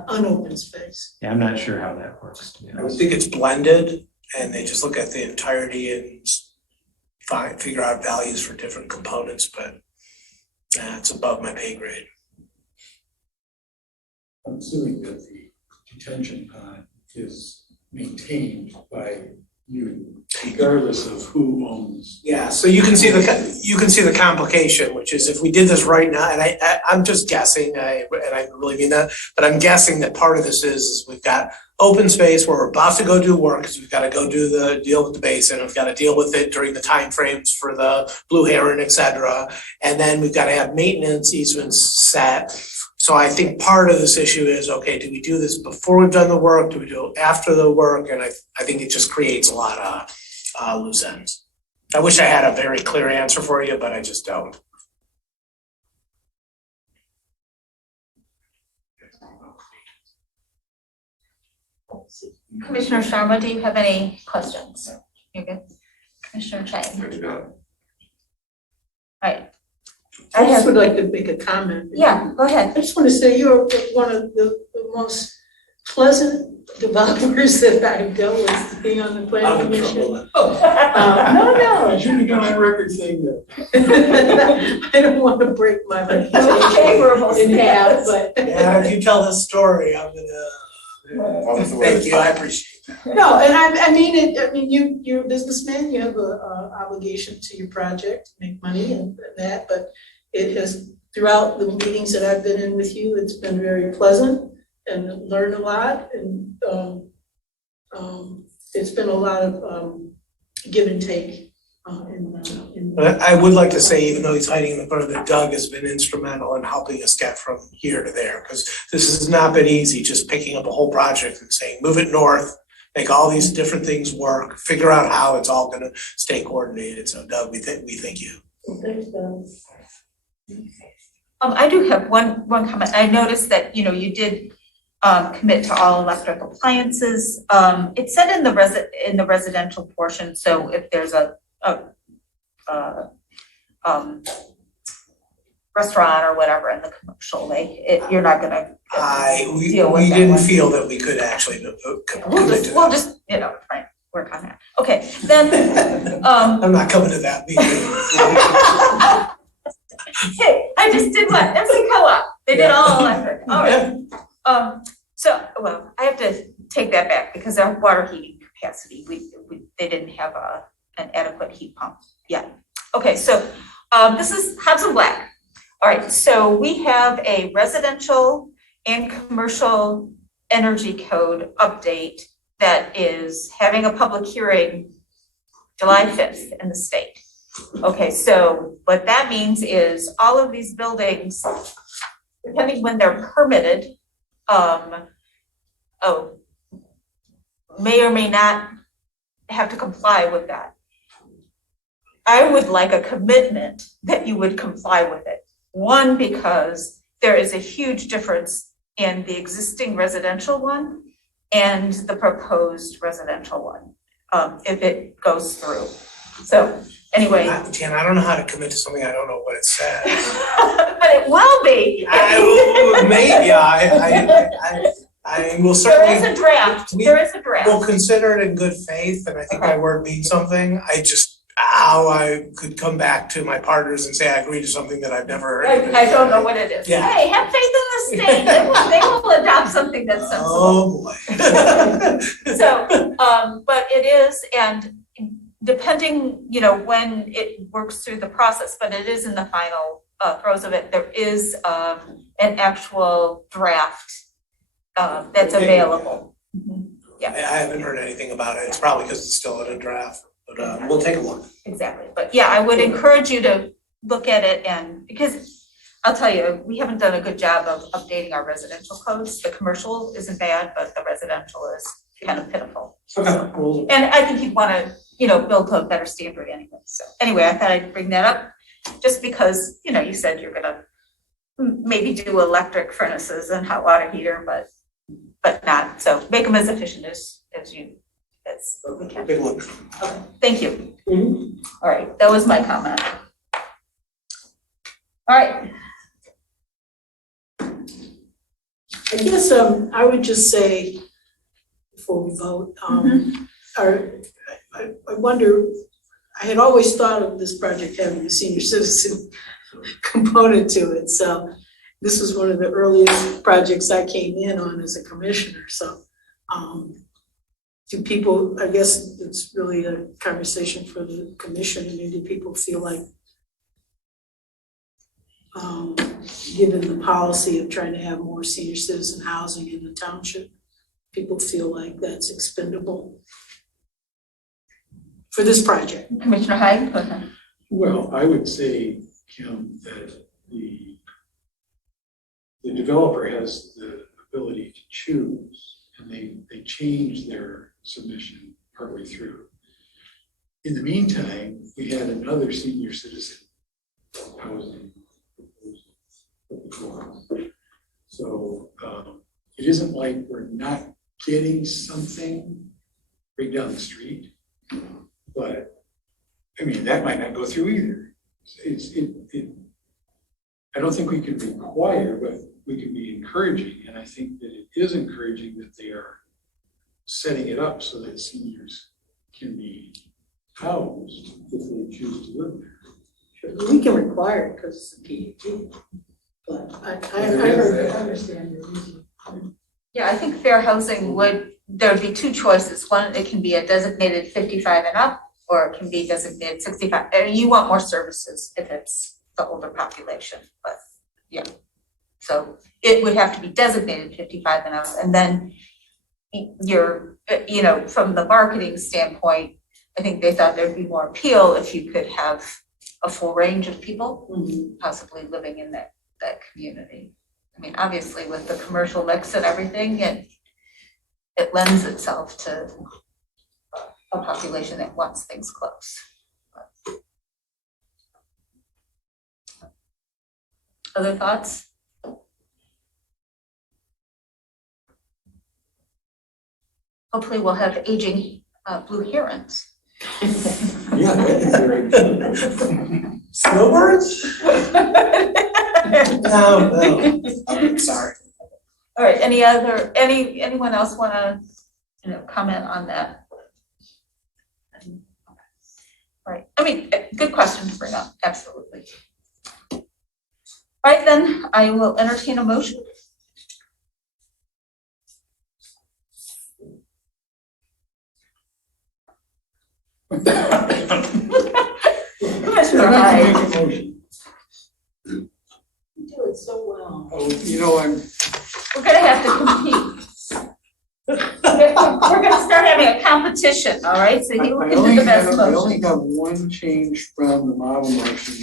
unopened space. Yeah, I'm not sure how that works, to be I would honest. think it's blended, and they just look at the entirety and figure out values for different components, but it's above my pay grade. I'm assuming that the detention pond is maintained by you, regardless of who owns. Yeah, so you can see the complication, which is if we did this right now, and I'm just guessing, and I really mean that, but I'm guessing that part of this is we've got open space where we're about to go do work, because we've got to go do the deal with the basin, we've got to deal with it during the timeframes for the blue heron, et cetera. And then we've got to have maintenance easements set. So I think part of this issue is, okay, do we do this before we've done the work? Do we do it after the work? And I think it just creates a lot of loose ends. I wish I had a very clear answer for you, but I just don't. Commissioner Sharma, do you have any questions? You're good. Commissioner Chang. Good to go. Right. I just would like to make a comment. Yeah, go ahead. I just want to say you're one of the most pleasant developers that I've dealt with being on the planning commission. No. You shouldn't be on record saying that. I don't want to break my Favorable reputation in half, but. Yeah, if you tell this story, I'm gonna, thank you, I appreciate that. No, and I mean it, I mean, you're a businessman, you have a obligation to your project, to make money and that, but it has, throughout the meetings that I've been in with you, it's been very pleasant and learned a lot, and it's been a lot of give and take in. But I would like to say, even though he's hiding in the front, that Doug has been instrumental in helping us get from here to there, because this has not been easy, just picking up a whole project and saying, move it north, make all these different things work, figure out how it's all gonna stay coordinated. So Doug, we thank you. Thanks, Doug. I do have one comment. I noticed that, you did commit to all electric appliances. It said in the residential portion, so if there's a restaurant or whatever in the commercial, you're not gonna We deal with that didn't one. feel that we could actually commit to We'll that. just, try and work on that. Okay, then, I'm not coming to that meeting. hey, I just did what? MC Co-op. They did all electric. All right. Well, I have to take that back because our water heating capacity, they didn't have an adequate heat pump yet. Okay, so this is Hobbs and Black. All right, so we have a residential and commercial energy code update that is having a public hearing July 5th in the state. Okay, so what that means is all of these buildings, depending when they're permitted, may or may not have to comply with that. I would like a commitment that you would comply with it. One, because there is a huge difference in the existing residential one and the proposed residential one, if it goes through. So anyway. Jan, I don't know how to commit to something I don't know what it says. But it will be. Maybe, I will certainly. There is a draft, We'll consider it in good faith, and I think my word means something. How I could come back to my partners and say I agree to something that I've never. I don't know what it is. Yeah. Hey, have faith in the state. They will adopt something that's sensible. Oh, boy. So, but it is, and depending, when it works through the process, but it is in the final throes of it, there is an actual draft that's available. Yeah. I haven't heard anything about it. It's probably because it's still in a draft, but we'll take a look. Exactly, but yeah, I would encourage you to look at it, and because I'll tell you, we haven't done a good job of updating our residential codes. The commercial isn't bad, but the residential is kind of pitiful. Okay. And I think you'd wanna, build to a better standard anyway. So anyway, I thought I'd bring that up just because, you said you're gonna maybe do electric furnaces and hot water heater, but not. So make them as efficient as we can. Good look. Okay, thank you. All right, that was my comment. All right. I guess I would just say before we vote, I wonder, I had always thought of this project having a senior citizen component to it, so this was one of the earliest projects I came in on as a commissioner, so do people, I guess it's really a conversation for the commission. I mean, do people feel like given the policy of trying to have more senior citizen housing in the township, people feel like that's expendable for this project. Commissioner Hyde, go ahead. Well, I would say, Kim, that the developer has the ability to choose, and they change their submission partway through. In the meantime, we had another senior citizen housing proposal. So it isn't like we're not getting something right down the street, but I mean, that might not go through either. I don't think we can require, but we can be encouraging, and I think that it is encouraging that they are setting it up so that seniors can be housed if they choose to live there. We can require it because it's a PUD, but I understand your reason. Yeah, I think fair housing there'd be two choices. One, it can be a designated 55 and up, or it can be designated 65. You want more services if it's the older population, but yeah. So it would have to be designated 55 and up, and then from the marketing standpoint, I think they thought there'd be more appeal if you could have a full range of people possibly living in that community. I mean, obviously with the commercial mix and everything, it lends itself to a population that wants things close. Other thoughts? Hopefully we'll have aging blue herons. Yeah, Snowbirds? No, I'm sorry. All right, anyone else wanna, comment on that? Right, I mean, good question to bring up, absolutely. All right, then I will entertain a motion. Commissioner I'd like to Hyde. make a motion. You do it so well. Oh, We're gonna have to compete. We're gonna start having a competition, all right? So you can do the best I motion. only have one change from the model motion.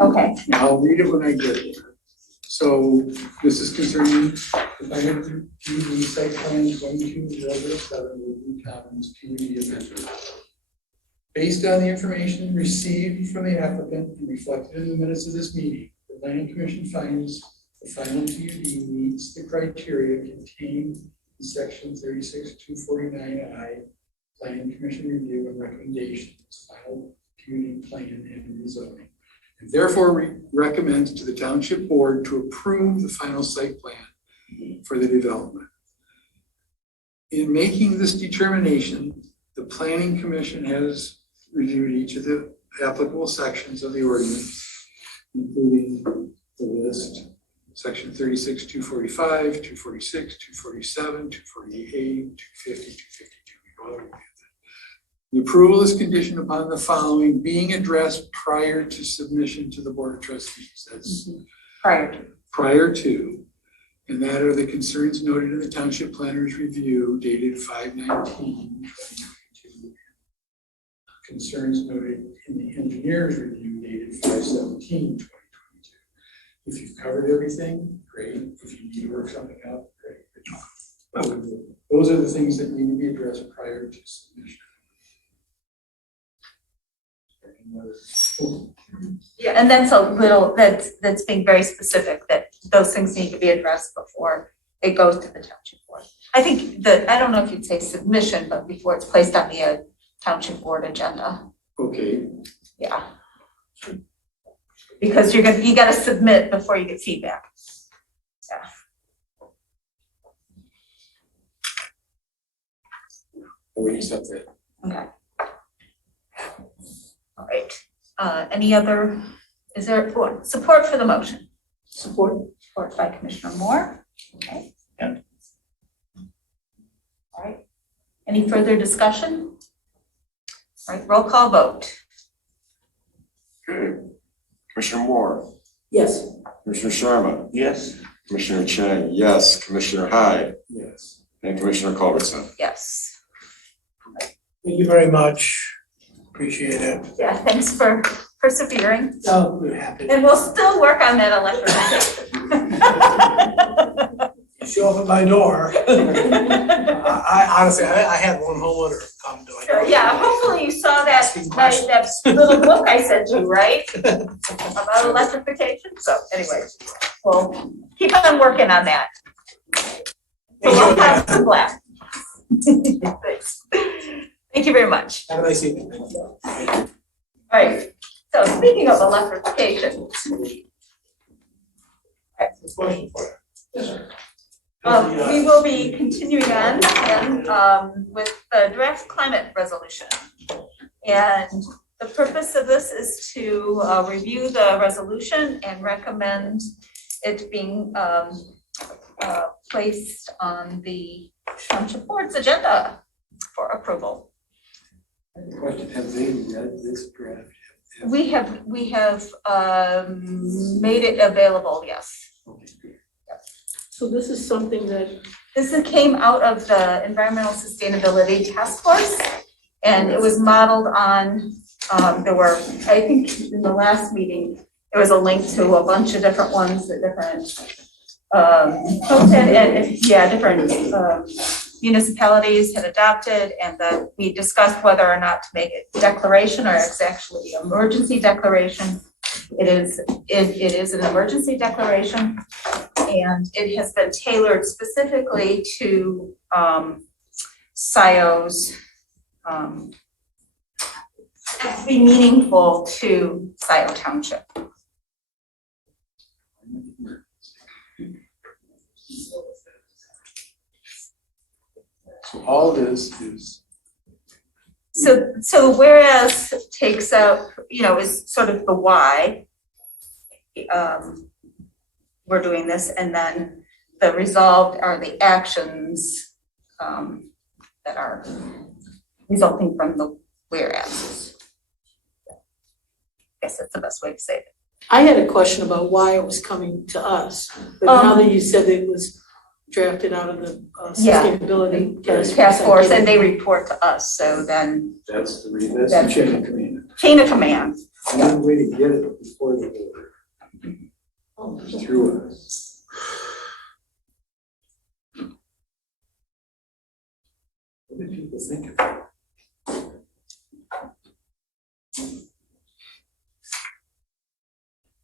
Okay, I'll read it when I get there. So this is concerning the Pavilion PUD site plan 22-007 Woodland Commons PUD amendment. Based on the information received from the applicant and reflected in the minutes of this meeting, the planning commission finds the final PUD meets the criteria contained in section 36-249I, planning commission review and recommendations, final PUD plan and rezoning. And therefore recommends to the township board to approve the final site plan for the development. In making this determination, the planning commission has reviewed each of the applicable sections of the ordinance, including the list, section 36, 245, 246, 247, 248, 250, 252. The approval is conditioned upon the following being addressed prior to submission to the Board of Trustees. That's prior to, and that are the concerns noted in the Township Planner's review dated 5/19/2022. Concerns noted in the engineer's review dated 5/17/2022. If you've covered everything, great. If you need to work something out, great. Those are the things that need to be addressed prior to submission. yeah, and that's that's being very specific, that those things need to be addressed before it goes to the township board. I think I don't know if you'd say submission, but before it's placed on the township board agenda. Okay, Yeah. Because you gotta submit before you get feedback. Yeah. we accept that. Okay. All right, is there support for the motion? Support by Commissioner Moore, okay. Yeah. All right, any further discussion? All right, roll call vote. Okay. Commissioner Moore, Yes. Commissioner Sharma, Yes. Commissioner Chang, yes, Commissioner Hyde, Yes. And Commissioner Culbertson. Yes. Thank you very much. Appreciate it. Yeah, thanks for persevering. Oh, we're happy. And we'll still work on that electrification. Show up at my door. I honestly, I had one homeowner come to my door. Yeah, hopefully you saw that, Asking questions. that little book I sent you, right? About electrification, so anyway, we'll keep on working on that. So we'll have some black. Thanks. Thank you very much. Have a nice evening. All right, so speaking of electrification, Question for you. Yes, sir. we will be continuing on and, with the draft climate resolution. And the purpose of this is to review the resolution and recommend it being placed on the township board's agenda for approval. Question, have they read this draft? We have made it available, yes. So this is something that, This came out of the Environmental Sustainability Task Force, and it was modeled on, there were, I think in the last meeting, there was a link to a bunch of different ones that different folks had, and different municipalities had adopted, and that we discussed whether or not to make it declaration or it's actually emergency declaration. It is an emergency declaration, and it has been tailored specifically to Scio's to be meaningful to Scio Township. So all this is, So the whereas takes out, is sort of the why. We're doing this, and then the resolved are the actions that are resulting from the whereas. I guess that's the best way to say it. I had a question about why it was coming to us, but now that you said it was drafted out of the sustainability Task force, and they report to us, so then that's the reason, that's the chain of command. chain of command. One way to get it before the board, through us. What do people think of it?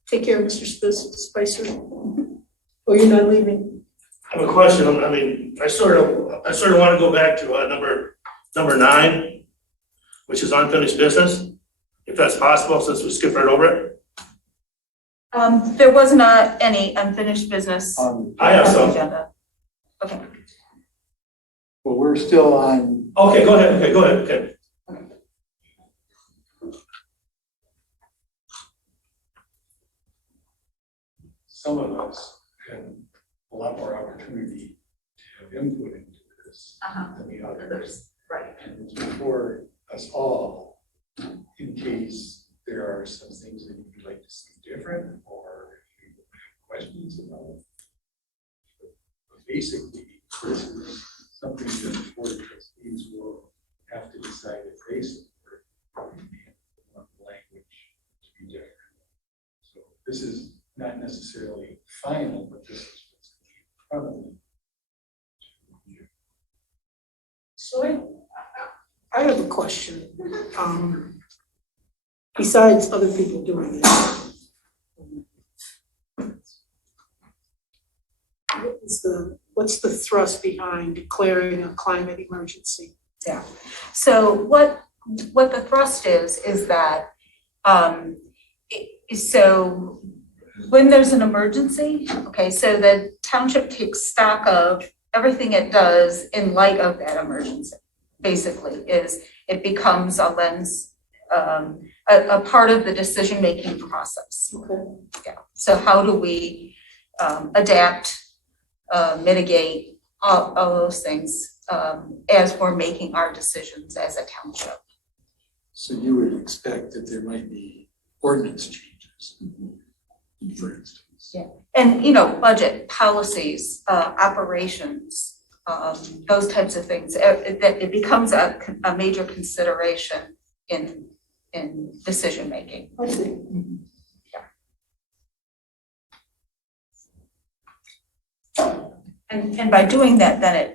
Take care, Mr. Spicer. Or you're not leaving? I have a question. I mean, I sort of want to go back to number 9, which is unfinished business, if that's possible, since we skipped right over it. There was not any unfinished business on I have the some. agenda. Okay. Well, we're still on. Okay, go ahead. Okay, go ahead. Okay. Some of us had a lot more opportunity to have input into this than the others. Right. And it's before us all, in case there are some things that you'd like to see different or you have questions about. But basically, this is something that the board of trustees will have to decide if they support and want the language to be different. So this is not necessarily final, but this is what's in front of them. So I have a question. Besides other people doing this. What's the thrust behind declaring a climate emergency? Yeah. So what the thrust is that, so when there's an emergency, okay, so the township takes stock of everything it does in light of that emergency. Basically, is it becomes a lens, a part of the decision-making process. Okay. Yeah. So how do we adapt, mitigate all those things as we're making our decisions as a township? So you would expect that there might be ordinance changes, for instance. Yeah. And budget, policies, operations, those types of things, that it becomes a major consideration in decision making. I see. And by doing that, then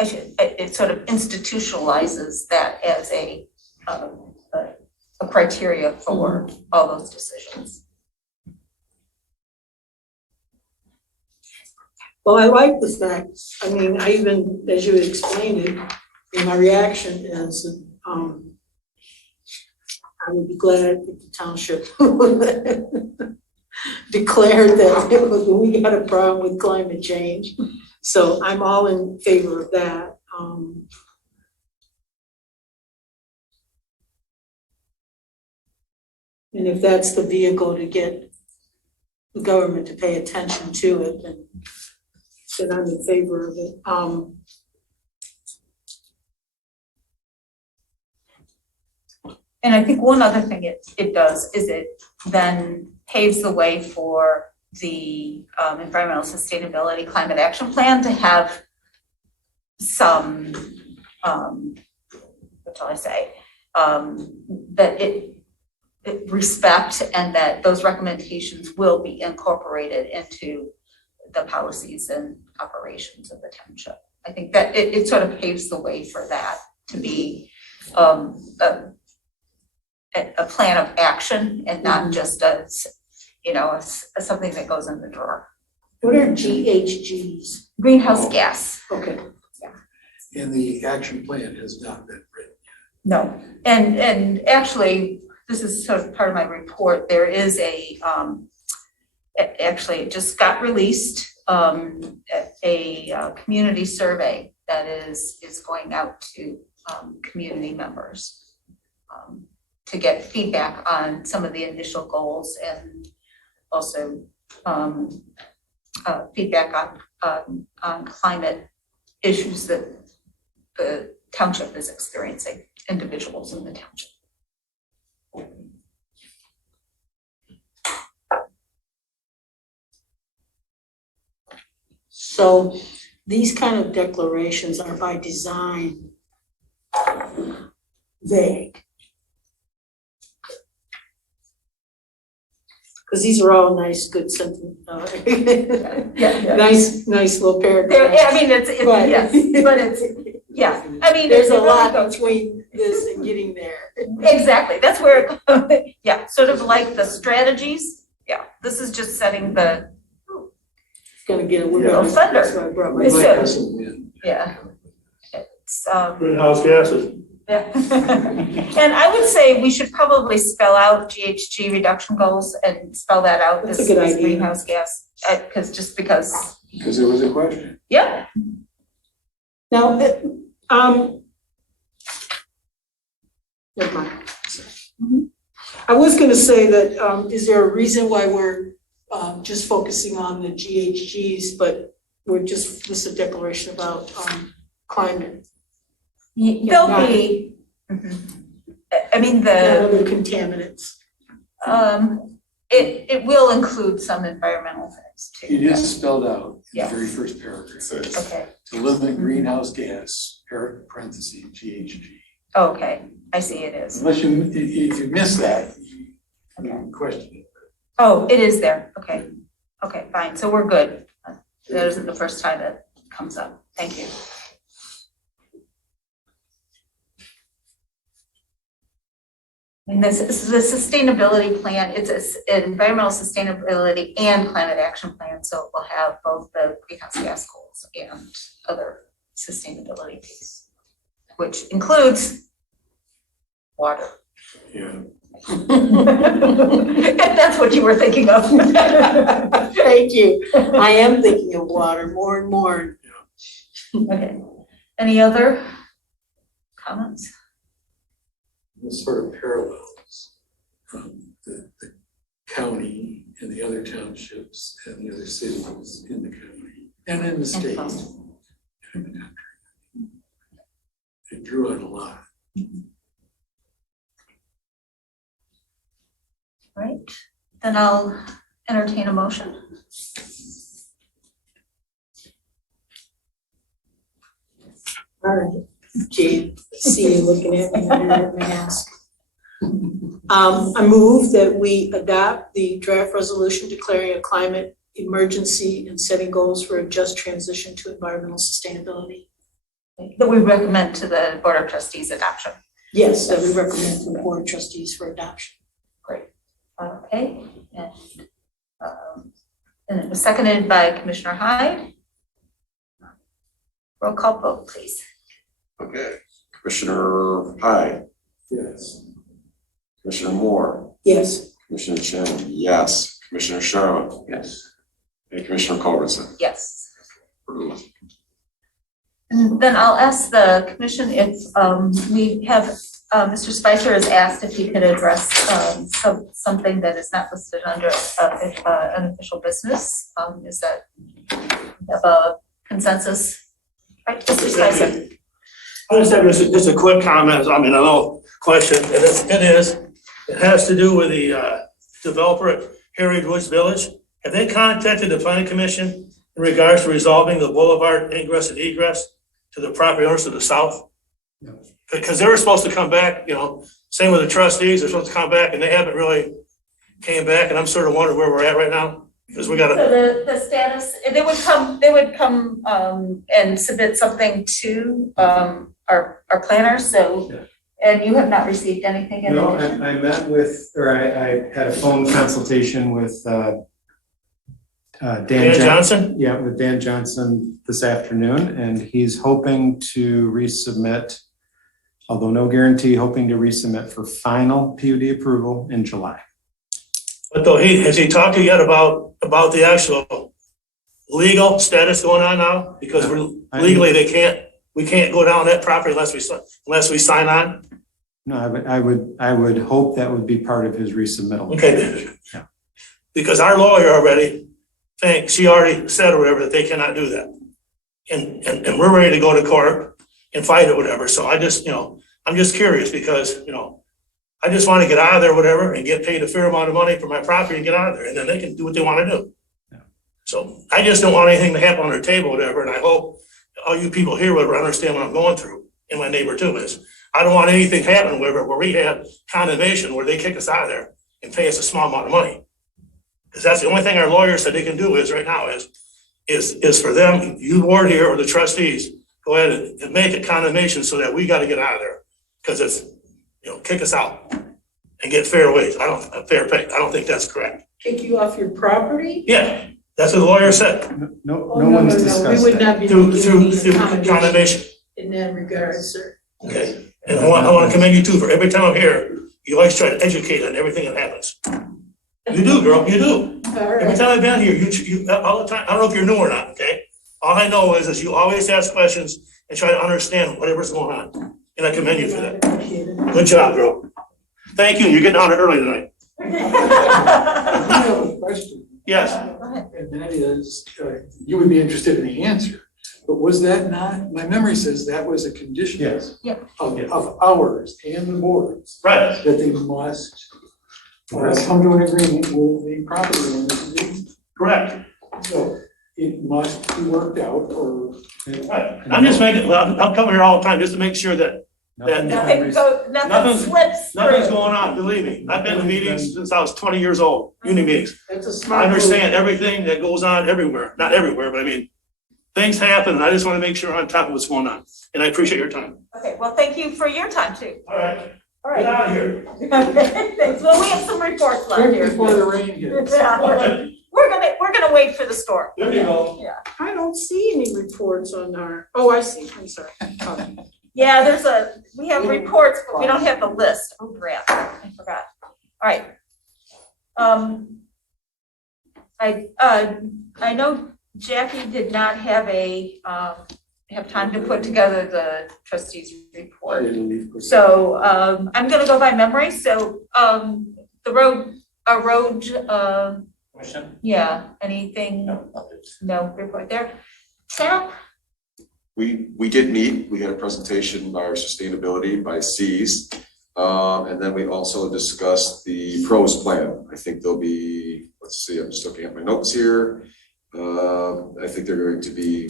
it sort of institutionalizes that as a criteria for all those decisions. Well, I like the fact, I mean, I even, as you explained it, and my reaction is, I would be glad if the township declared that we got a problem with climate change. So I'm all in favor of that. And if that's the vehicle to get the government to pay attention to it, then I'm in favor of it. And I think one other thing it does is it then paves the way for the environmental sustainability climate action plan to have some, what shall I say, that it respect, and that those recommendations will be incorporated into the policies and operations of the township. I think that it sort of paves the way for that to be a plan of action and not just something that goes in the drawer. What are GHGs? Greenhouse gas. Okay. And the action plan has not been written. No, and actually, this is sort of part of my report. There is actually, it just got released, a community survey that is going out to community members to get feedback on some of the initial goals, and also feedback on climate issues that the township is experiencing, individuals in the township. So these kind of declarations are by design vague. Because these are all nice, good sentence, Yeah. nice little paragraphs. I mean, it's Right. yes, but it's, yeah, I mean. There's it a really lot goes- between this and getting there. Exactly, that's where, yeah, sort of like the strategies, yeah, this is just setting the, It's gonna get a little. Little thunder. That's why I brought my. It's Like good. us and win. yeah. It's, Greenhouse gases. yeah. And I would say we should probably spell out GHG reduction goals and spell that out That's a as good idea. greenhouse gas, because Because there was a question. yeah. Now, never mind. I was gonna say that, is there a reason why we're just focusing on the GHGs, but this is a declaration about climate, There'll not- be, I mean, not the, other contaminants? it will include some environmental things too. It is spelled out in Yeah. the very first paragraph. Okay, To limit greenhouse gas, parentheses, GHG. okay, I see it is. Unless if you miss that, you can question it. Oh, it is there, okay, okay, fine, so we're good. That isn't the first time it comes up, thank you. And this is the sustainability plan, it's an environmental sustainability and climate action plan, so it will have both the greenhouse gas goals and other sustainability piece, which includes water. Yeah. If that's what you were thinking of. Thank you. I am thinking of water more and more. Okay, any other comments? This sort of parallels the county and the other townships and the other cities in the county and in the state and in the country. It drew on a lot. Right, then I'll entertain a motion. All right, Jade, see you looking at me under that mask. I move that we adopt the draft resolution declaring a climate emergency and setting goals for a just transition to environmental sustainability. That we recommend to the Board of Trustees adoption. Yes, that we recommend to the Board of Trustees for adoption. Okay, and it was seconded by Commissioner Hyde. Roll call vote, please. Okay, Commissioner Hyde, Yes. Commissioner Moore, Yes. Commissioner Chin, yes, Commissioner Sharma, Yes. and Commissioner Culbertson. Yes. Approved. And then I'll ask the commission if we have, Mr. Spicer has asked if he could address something that is not listed under an official business. Is that a consensus? Right, Mr. Spicer? I just have just a quick comment, I mean, a little question, it has to do with the developer at Heritage Woods Village. Have they contacted the planning commission in regards to resolving the boulevard ingress and egress to the property owners to the south? No. Because they were supposed to come back, same with the trustees, they're supposed to come back and they haven't really came back, and I'm sort of wondering where we're at right now. Because we gotta. So the status, they would come and submit something to our planners, so, and you have not received anything in No, addition? I met with, or I had a phone consultation with Dan Johnson? Yeah, with Dan Johnson this afternoon, and he's hoping to resubmit, although no guarantee, hoping to resubmit for final PUD approval in July. But though has he talked to you yet about the actual legal status going on now? Because we're legally, we can't go down that property unless we sign on? No, I would hope that would be part of his resubmittal. Okay. Yeah. Because our lawyer already she already said or whatever that they cannot do that. And we're ready to go to court and fight it, whatever. So I just, I'm just curious because, I just want to get out of there, whatever, and get paid a fair amount of money for my property and get out of there, and then they can do what they want to do. Yeah. So I just don't want anything to happen on their table, whatever, and I hope all you people here would understand what I'm going through, and my neighbor too is. I don't want anything happen where we have condemnation where they kick us out of there and pay us a small amount of money. Because that's the only thing our lawyer said they can do is right now is for them, you board here or the trustees, go ahead and make a condemnation so that we got to get out of there. Because it's, kick us out and get fair wage. Fair pay. I don't think that's correct. Kick you off your property? Yeah, that's what the lawyer said. No Oh, no, one's no, no, discussed we would that. not be Through making any condemnation. in that regard, sir. Okay. And I want to commend you too for every time I'm here, you always try to educate on everything that happens. You do, girl, you do. All Every right. time I've been here, you all the time, I don't know if you're new or not, okay? All I know is you always ask questions and try to understand whatever's going on. And I commend you for that. Appreciate it. Good job, girl. Thank you. You're getting out early tonight. I have a question, Yes. and that is, you would be interested in the answer, but was that not, my memory says that was a condition Yes. of ours and the board's, Right. that they must come to an agreement with the property owners. Correct. So it must be worked out, or Right. I'm just making, I'm coming here all the time just to make sure that Nothing- Nothing Nothing's- slips nothing's through. going on, believe me. I've been to meetings since I was 20 years old, uni meetings. That's a smart I move. understand everything that goes on everywhere, not everywhere, but I mean, things happen and I just want to make sure I'm on top of what's going on. And I appreciate your time. Okay, well, thank you for your time too. All right. All Get right. out of here. Thanks. Well, we have some reports left right here. before the rain hits. Yeah. We're gonna wait for the storm. There you go. Yeah. I don't see any reports on our, oh, I see, I'm sorry. Yeah, we have reports, but we don't have the list. Oh, crap, I forgot. All right. I know Jackie did not have have time to put together the trustees report. So, I'm gonna go by memory. So, the road, Question? yeah, anything? No report there. Sal? We did meet, we had a presentation by our sustainability by C's. And then we also discussed the pros plan. I think there'll be, let's see, I'm just looking at my notes here. I think they're going to be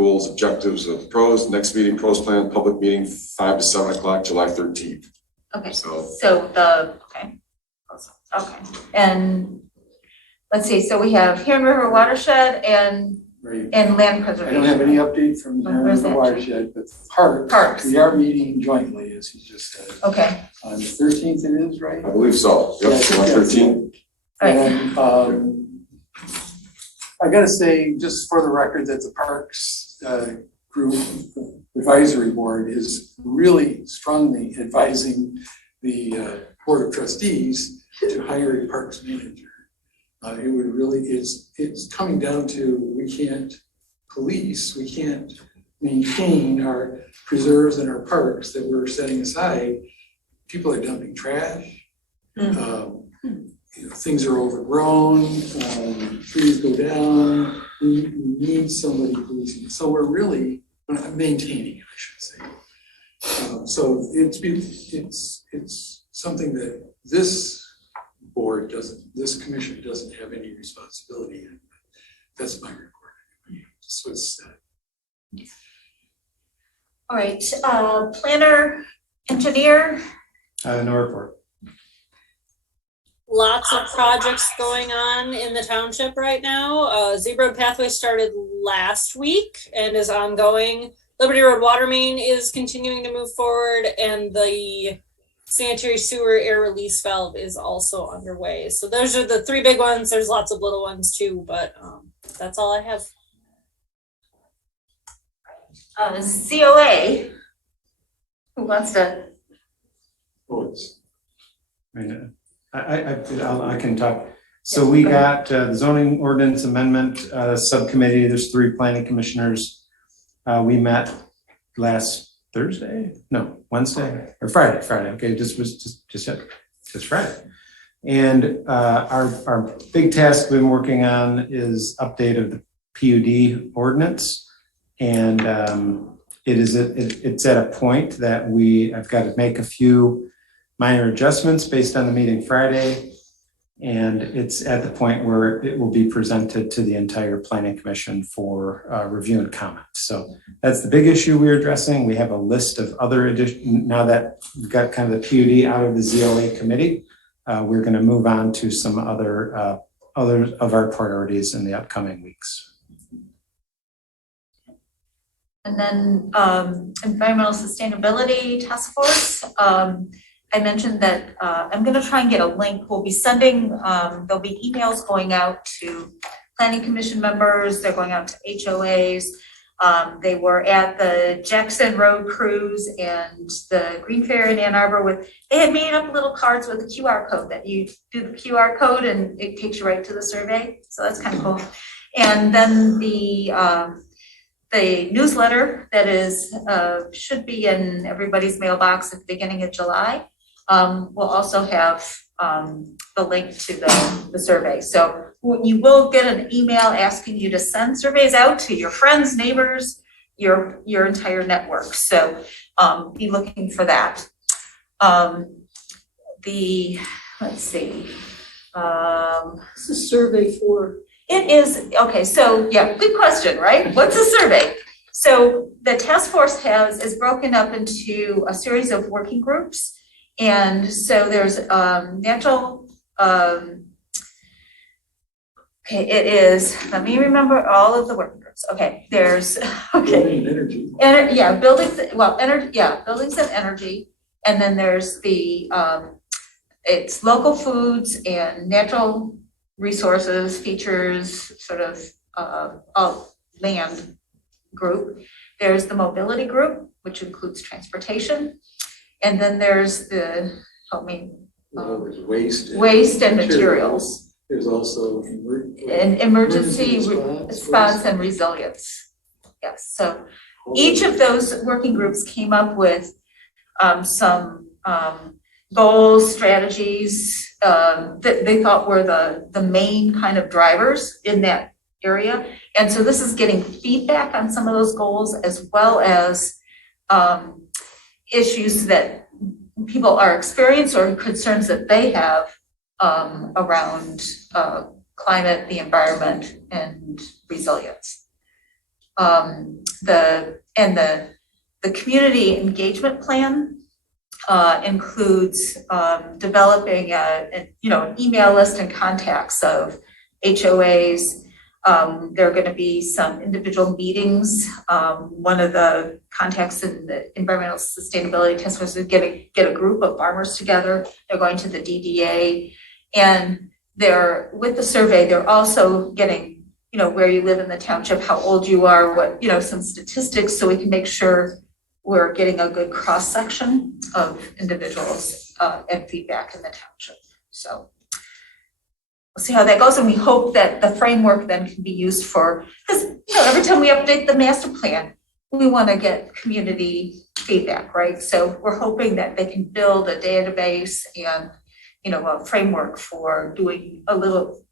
goals, objectives of pros, next meeting, pros plan, public meeting, 5 to 7 o'clock, July 13th. Okay, So okay, and let's see, so we have Huron River Watershed and Right. land I preservation. don't have any update from the Where's that? watershed, but Parks. we are meeting jointly, as he just said. Okay, On the 13th it is, right? I believe so. Yep, Yes, July yes. 13th. right, And I gotta say, just for the record, that the Parks Group Advisory Board is really strongly advising the Board of Trustees to hire a parks manager. It would really, it's coming down to, we can't police, we can't maintain our preserves and our parks that we're setting aside. People are dumping trash. Things are overgrown, trees go down, we need somebody policing, so we're really maintaining, I should say. So it's something that this board doesn't, this commission doesn't have any responsibility in. That's my report. That's what's said. all right, planner, engineer, No report. Lots of projects going on in the township right now. Zebra Pathway started last week and is ongoing. Liberty Road Water Main is continuing to move forward, and the sanitary sewer air release valve is also underway. So those are the three big ones. There's lots of little ones too, but that's all I have. COA. Who wants to? Oh, it's I mean, I can talk. So we got the zoning ordinance amendment subcommittee. There's 3 planning commissioners. We met last Thursday? No, Wednesday or Friday. Okay, just Friday. And our big task we've been working on is update of the PUD ordinance. And it's at a point that I've got to make a few minor adjustments based on the meeting Friday. And it's at the point where it will be presented to the entire planning commission for review and comment. So that's the big issue we're addressing. We have a list of other now that we've got kind of the PUD out of the ZOA committee, we're going to move on to some other of our priorities in the upcoming weeks. And then environmental sustainability task force. I mentioned that I'm going to try and get a link. We'll be sending, there'll be emails going out to planning commission members. They're going out to HOAs. They were at the Jackson Road cruise and the Green Fair in Ann Arbor they had made up little cards with a QR code that you do the QR code and it takes you right to the survey. So that's kind of cool. And then the newsletter that is should be in everybody's mailbox at the beginning of July. We'll also have the link to the survey. So you will get an email asking you to send surveys out to your friends, neighbors, your entire network. So be looking for that. Let's see. It's a survey for. It is, okay, so yeah, good question, right? What's a survey? So the task force is broken up into a series of working groups. And so there's natural, it is, let me remember all of the working groups. Okay, there's, okay. energy. Buildings and energy. And then there's it's local foods and natural resources, features, sort of land group. There's the mobility group, which includes transportation. And then there's There's waste. Waste and materials. There's also Emergency response and resilience. Yes, so each of those working groups came up with some goals, strategies that they thought were the main kind of drivers in that area. And so this is getting feedback on some of those goals, as well as issues that people are experiencing or concerns that they have around climate, the environment, and resilience. The community engagement plan includes developing an email list and contacts of HOAs. There are gonna be some individual meetings. One of the contacts in the environmental sustainability task force is get a group of farmers together. They're going to the DDA, and they're, with the survey, they're also getting, where you live in the township, how old you are, what, some statistics, so we can make sure we're getting a good cross-section of individuals and feedback in the township. So we'll see how that goes, and we hope that the framework then can be used for, because every time we update the master plan, we want to get community feedback, right? So we're hoping that they can build a database and a framework for doing a little,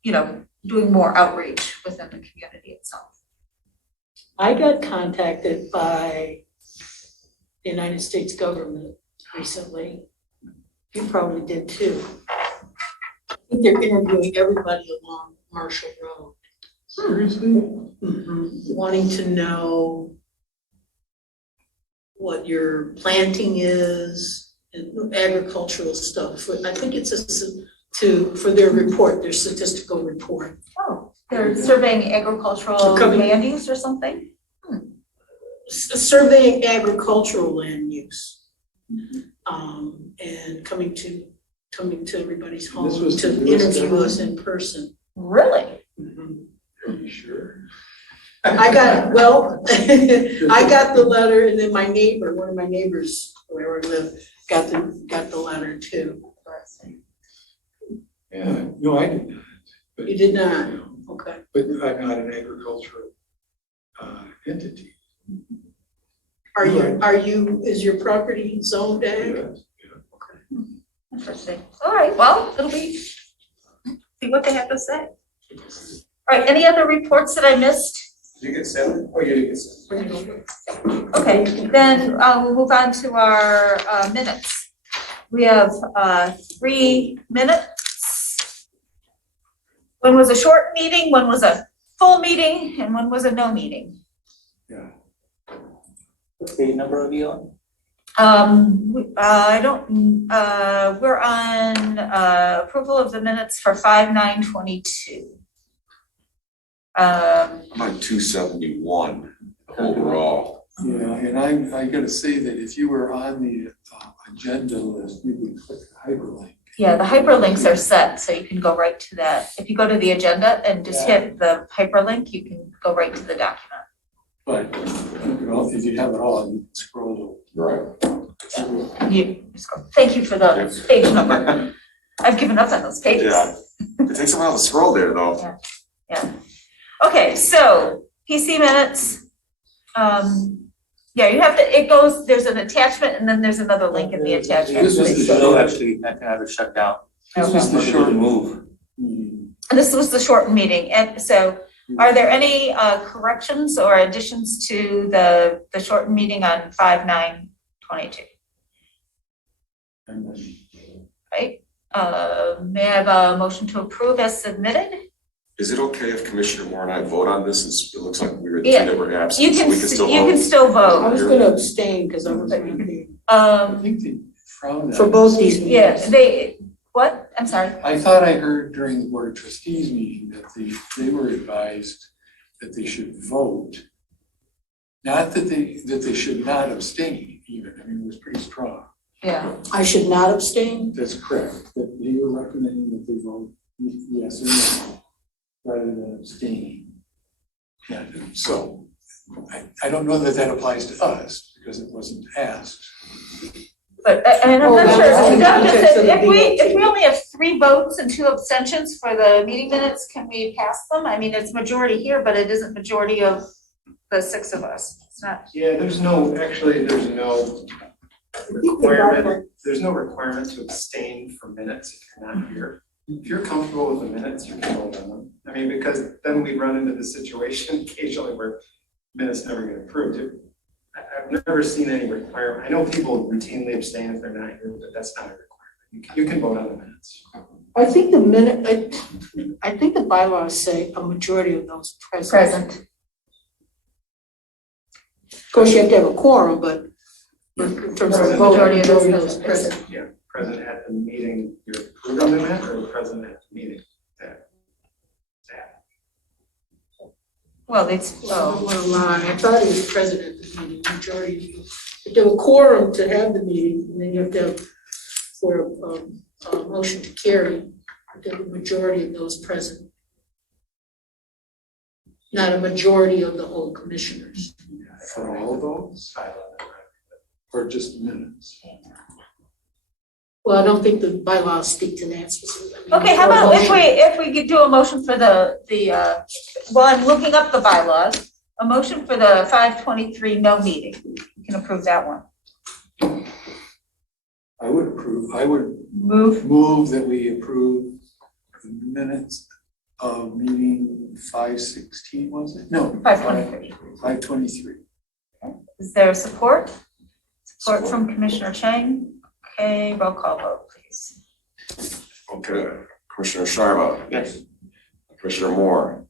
doing more outreach within the community itself. I got contacted by the United States government recently. You probably did too. I think they're interviewing everybody along Marshall Road. Seriously? Wanting to know what your planting is and agricultural stuff. I think it's for their report, their statistical report. Oh, they're surveying agricultural land use or something? Surveying agricultural land use. And coming to everybody's home to interview us in person. Really? Are you sure? I got the letter, and then one of my neighbors, where I live, got the letter too. Yeah, no, I did not. But, You did not? Okay. But I'm not an agricultural entity. Is your property zoned ag? Yes. Interesting. All right, well, it'll be, see what they have to say. All right, any other reports that I missed? Did you get 7? Oh, you did get 7. Okay, then we'll move on to our minutes. We have 3 minutes. One was a short meeting, one was a full meeting, and one was a no meeting. Yeah. What page number are you on? We're on approval of the minutes for 5/9/22. I'm on 271 overall. Yeah, and I gotta say that if you were on the agenda list, you would click the hyperlink. Yeah, the hyperlinks are set, so you can go right to that. If you go to the agenda and just hit the hyperlink, you can go right to the document. But if you have it all, you can scroll. Right. Thank you for the page number. I've given up on those pages. Yeah. It takes a while to scroll there, though. Yeah. Okay, so PC minutes. You have to, there's an attachment and then there's another link in the attachment. This was the No, actually, I can have it shut down. This was the short move. meeting. And this was the shortened meeting. And so are there any corrections or additions to the shortened meeting on 5/9/22? Right? May I have a motion to approve as submitted? Is it okay if Commissioner Moore and I vote on this? It looks like we were the Yeah. two that were You absent, so can, we can still vote. you can still vote. I was gonna abstain because I wasn't here I think they frowned for at both it. these meetings. Yeah, what? I'm sorry. I thought I heard during the Board of Trustees meeting that they were advised that they should vote. Not that they should not abstain even. I mean, it was pretty strong. Yeah. I should not abstain? That's correct. That they were recommending that they vote yes or no rather than abstaining. Yeah, so I don't know that that applies to us because it wasn't asked. But, and I'm Oh, not sure, that's in context of the if we only have 3 votes and 2 abstentions for the meeting minutes, can we pass them? I mean, it's majority here, but it isn't majority of the 6 of us. It's not. Yeah, there's no requirement to abstain for minutes if you're not here. If you're comfortable with the minutes, you can vote on them. I mean, because then we run into the situation occasionally where minutes never get approved. I've never seen any requirement. I know people routinely abstain if they're not here, but that's not a requirement. You can vote on the minutes. I think I think the bylaws say a majority of those present. Of course, you have to have a quorum, but in terms of vote, Majority of those majority of those present. Yeah, present at the meeting, you're approving the minute, or present at the meeting? Well, it's, I don't wanna lie, I thought it was present at the meeting, majority. You have to have a quorum to have the meeting, and then you have to have, for a motion to carry, you have to have a majority of those present. Not a majority of the whole commissioners. For all of those? Or just minutes? Well, I don't think the bylaws speak to that specifically. okay, how about if we could do a motion for while I'm looking up the bylaws, a motion for the 5/23 no meeting. You can approve that one. I would Move, that we approve the minutes of meeting 5/16, was it? No. 5/23. 5/23. Is there support? Support from Commissioner Chang. Okay, roll call vote, please. Okay, Commissioner Sharma, Yes. Commissioner Moore,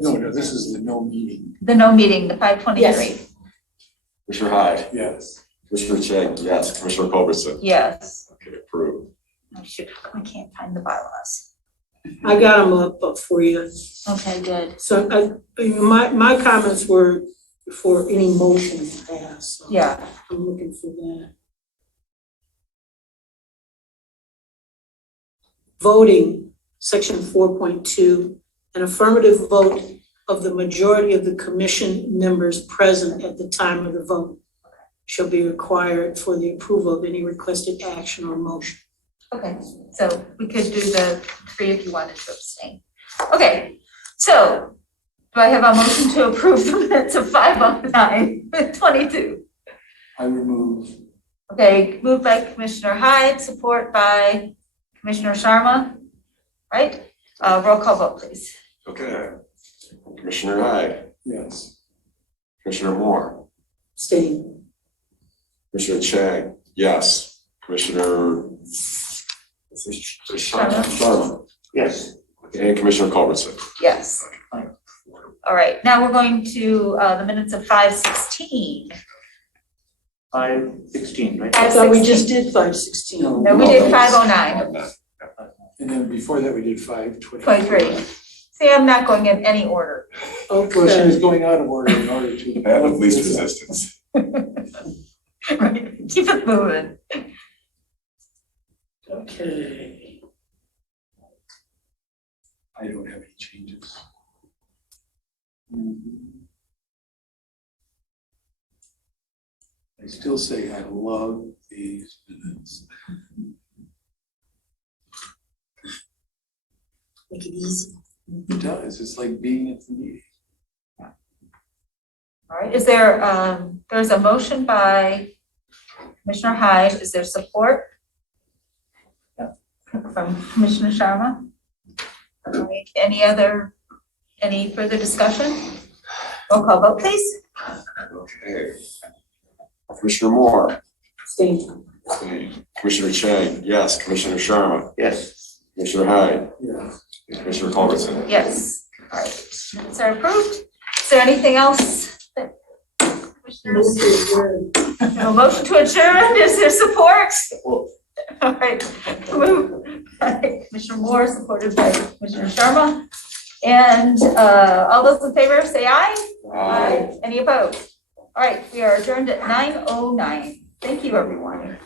No, this is the no meeting. The no meeting, the 5/23. Yes. Commissioner Hyde, Yes. Commissioner Chang, yes, Commissioner Culbertson. Yes. Okay, approved. Oh shoot, I can't find the bylaws. I got them up for you. Okay, good. So my comments were for any motion to pass. So Yeah. I'm looking for that. Voting, section 4.2, an affirmative vote of the majority of the commission members present at the time of the vote shall be required for the approval of any requested action or motion. Okay, so we could do the 3 if you wanted to abstain. Okay, so do I have a motion to approve the minutes of 5/09/22? I would move. Okay, moved by Commissioner Hyde, support by Commissioner Sharma, right? Roll call vote, please. Okay, Commissioner Hyde, Yes. Commissioner Moore, Abstain. Commissioner Chang, yes, Commissioner Sharma, Yes. and Commissioner Culbertson. Yes. All right, now we're going to the minutes of 5/16. 5/16, right? I thought we just did 5/16. No, we did 5/09. And then before that, we did 5/23. 23. See, I'm not going in any order. Well, she was going out of order in order to. Path of least resistance. Right, keep it moving. Okay. I don't have any changes. I still say I love these minutes. Make it easy. It does, it's like being at the meeting. All right, is there, there's a motion by Commissioner Hyde, is there support? From Commissioner Sharma? All right, any further discussion? Roll call vote, please. Okay. Commissioner Moore, Abstain. Commissioner Chang, yes, Commissioner Sharma, Yes. Commissioner Hyde, Yeah. and Commissioner Culbertson. Yes, all right, minutes are approved. Is there anything else that commissioners? No motion to adjourn, is there support? All right, moved by Commissioner Moore, supported by Commissioner Sharma. And all those in favor, say aye. Aye. Any opposed? All right, we are adjourned at 9:09. Thank you, everyone.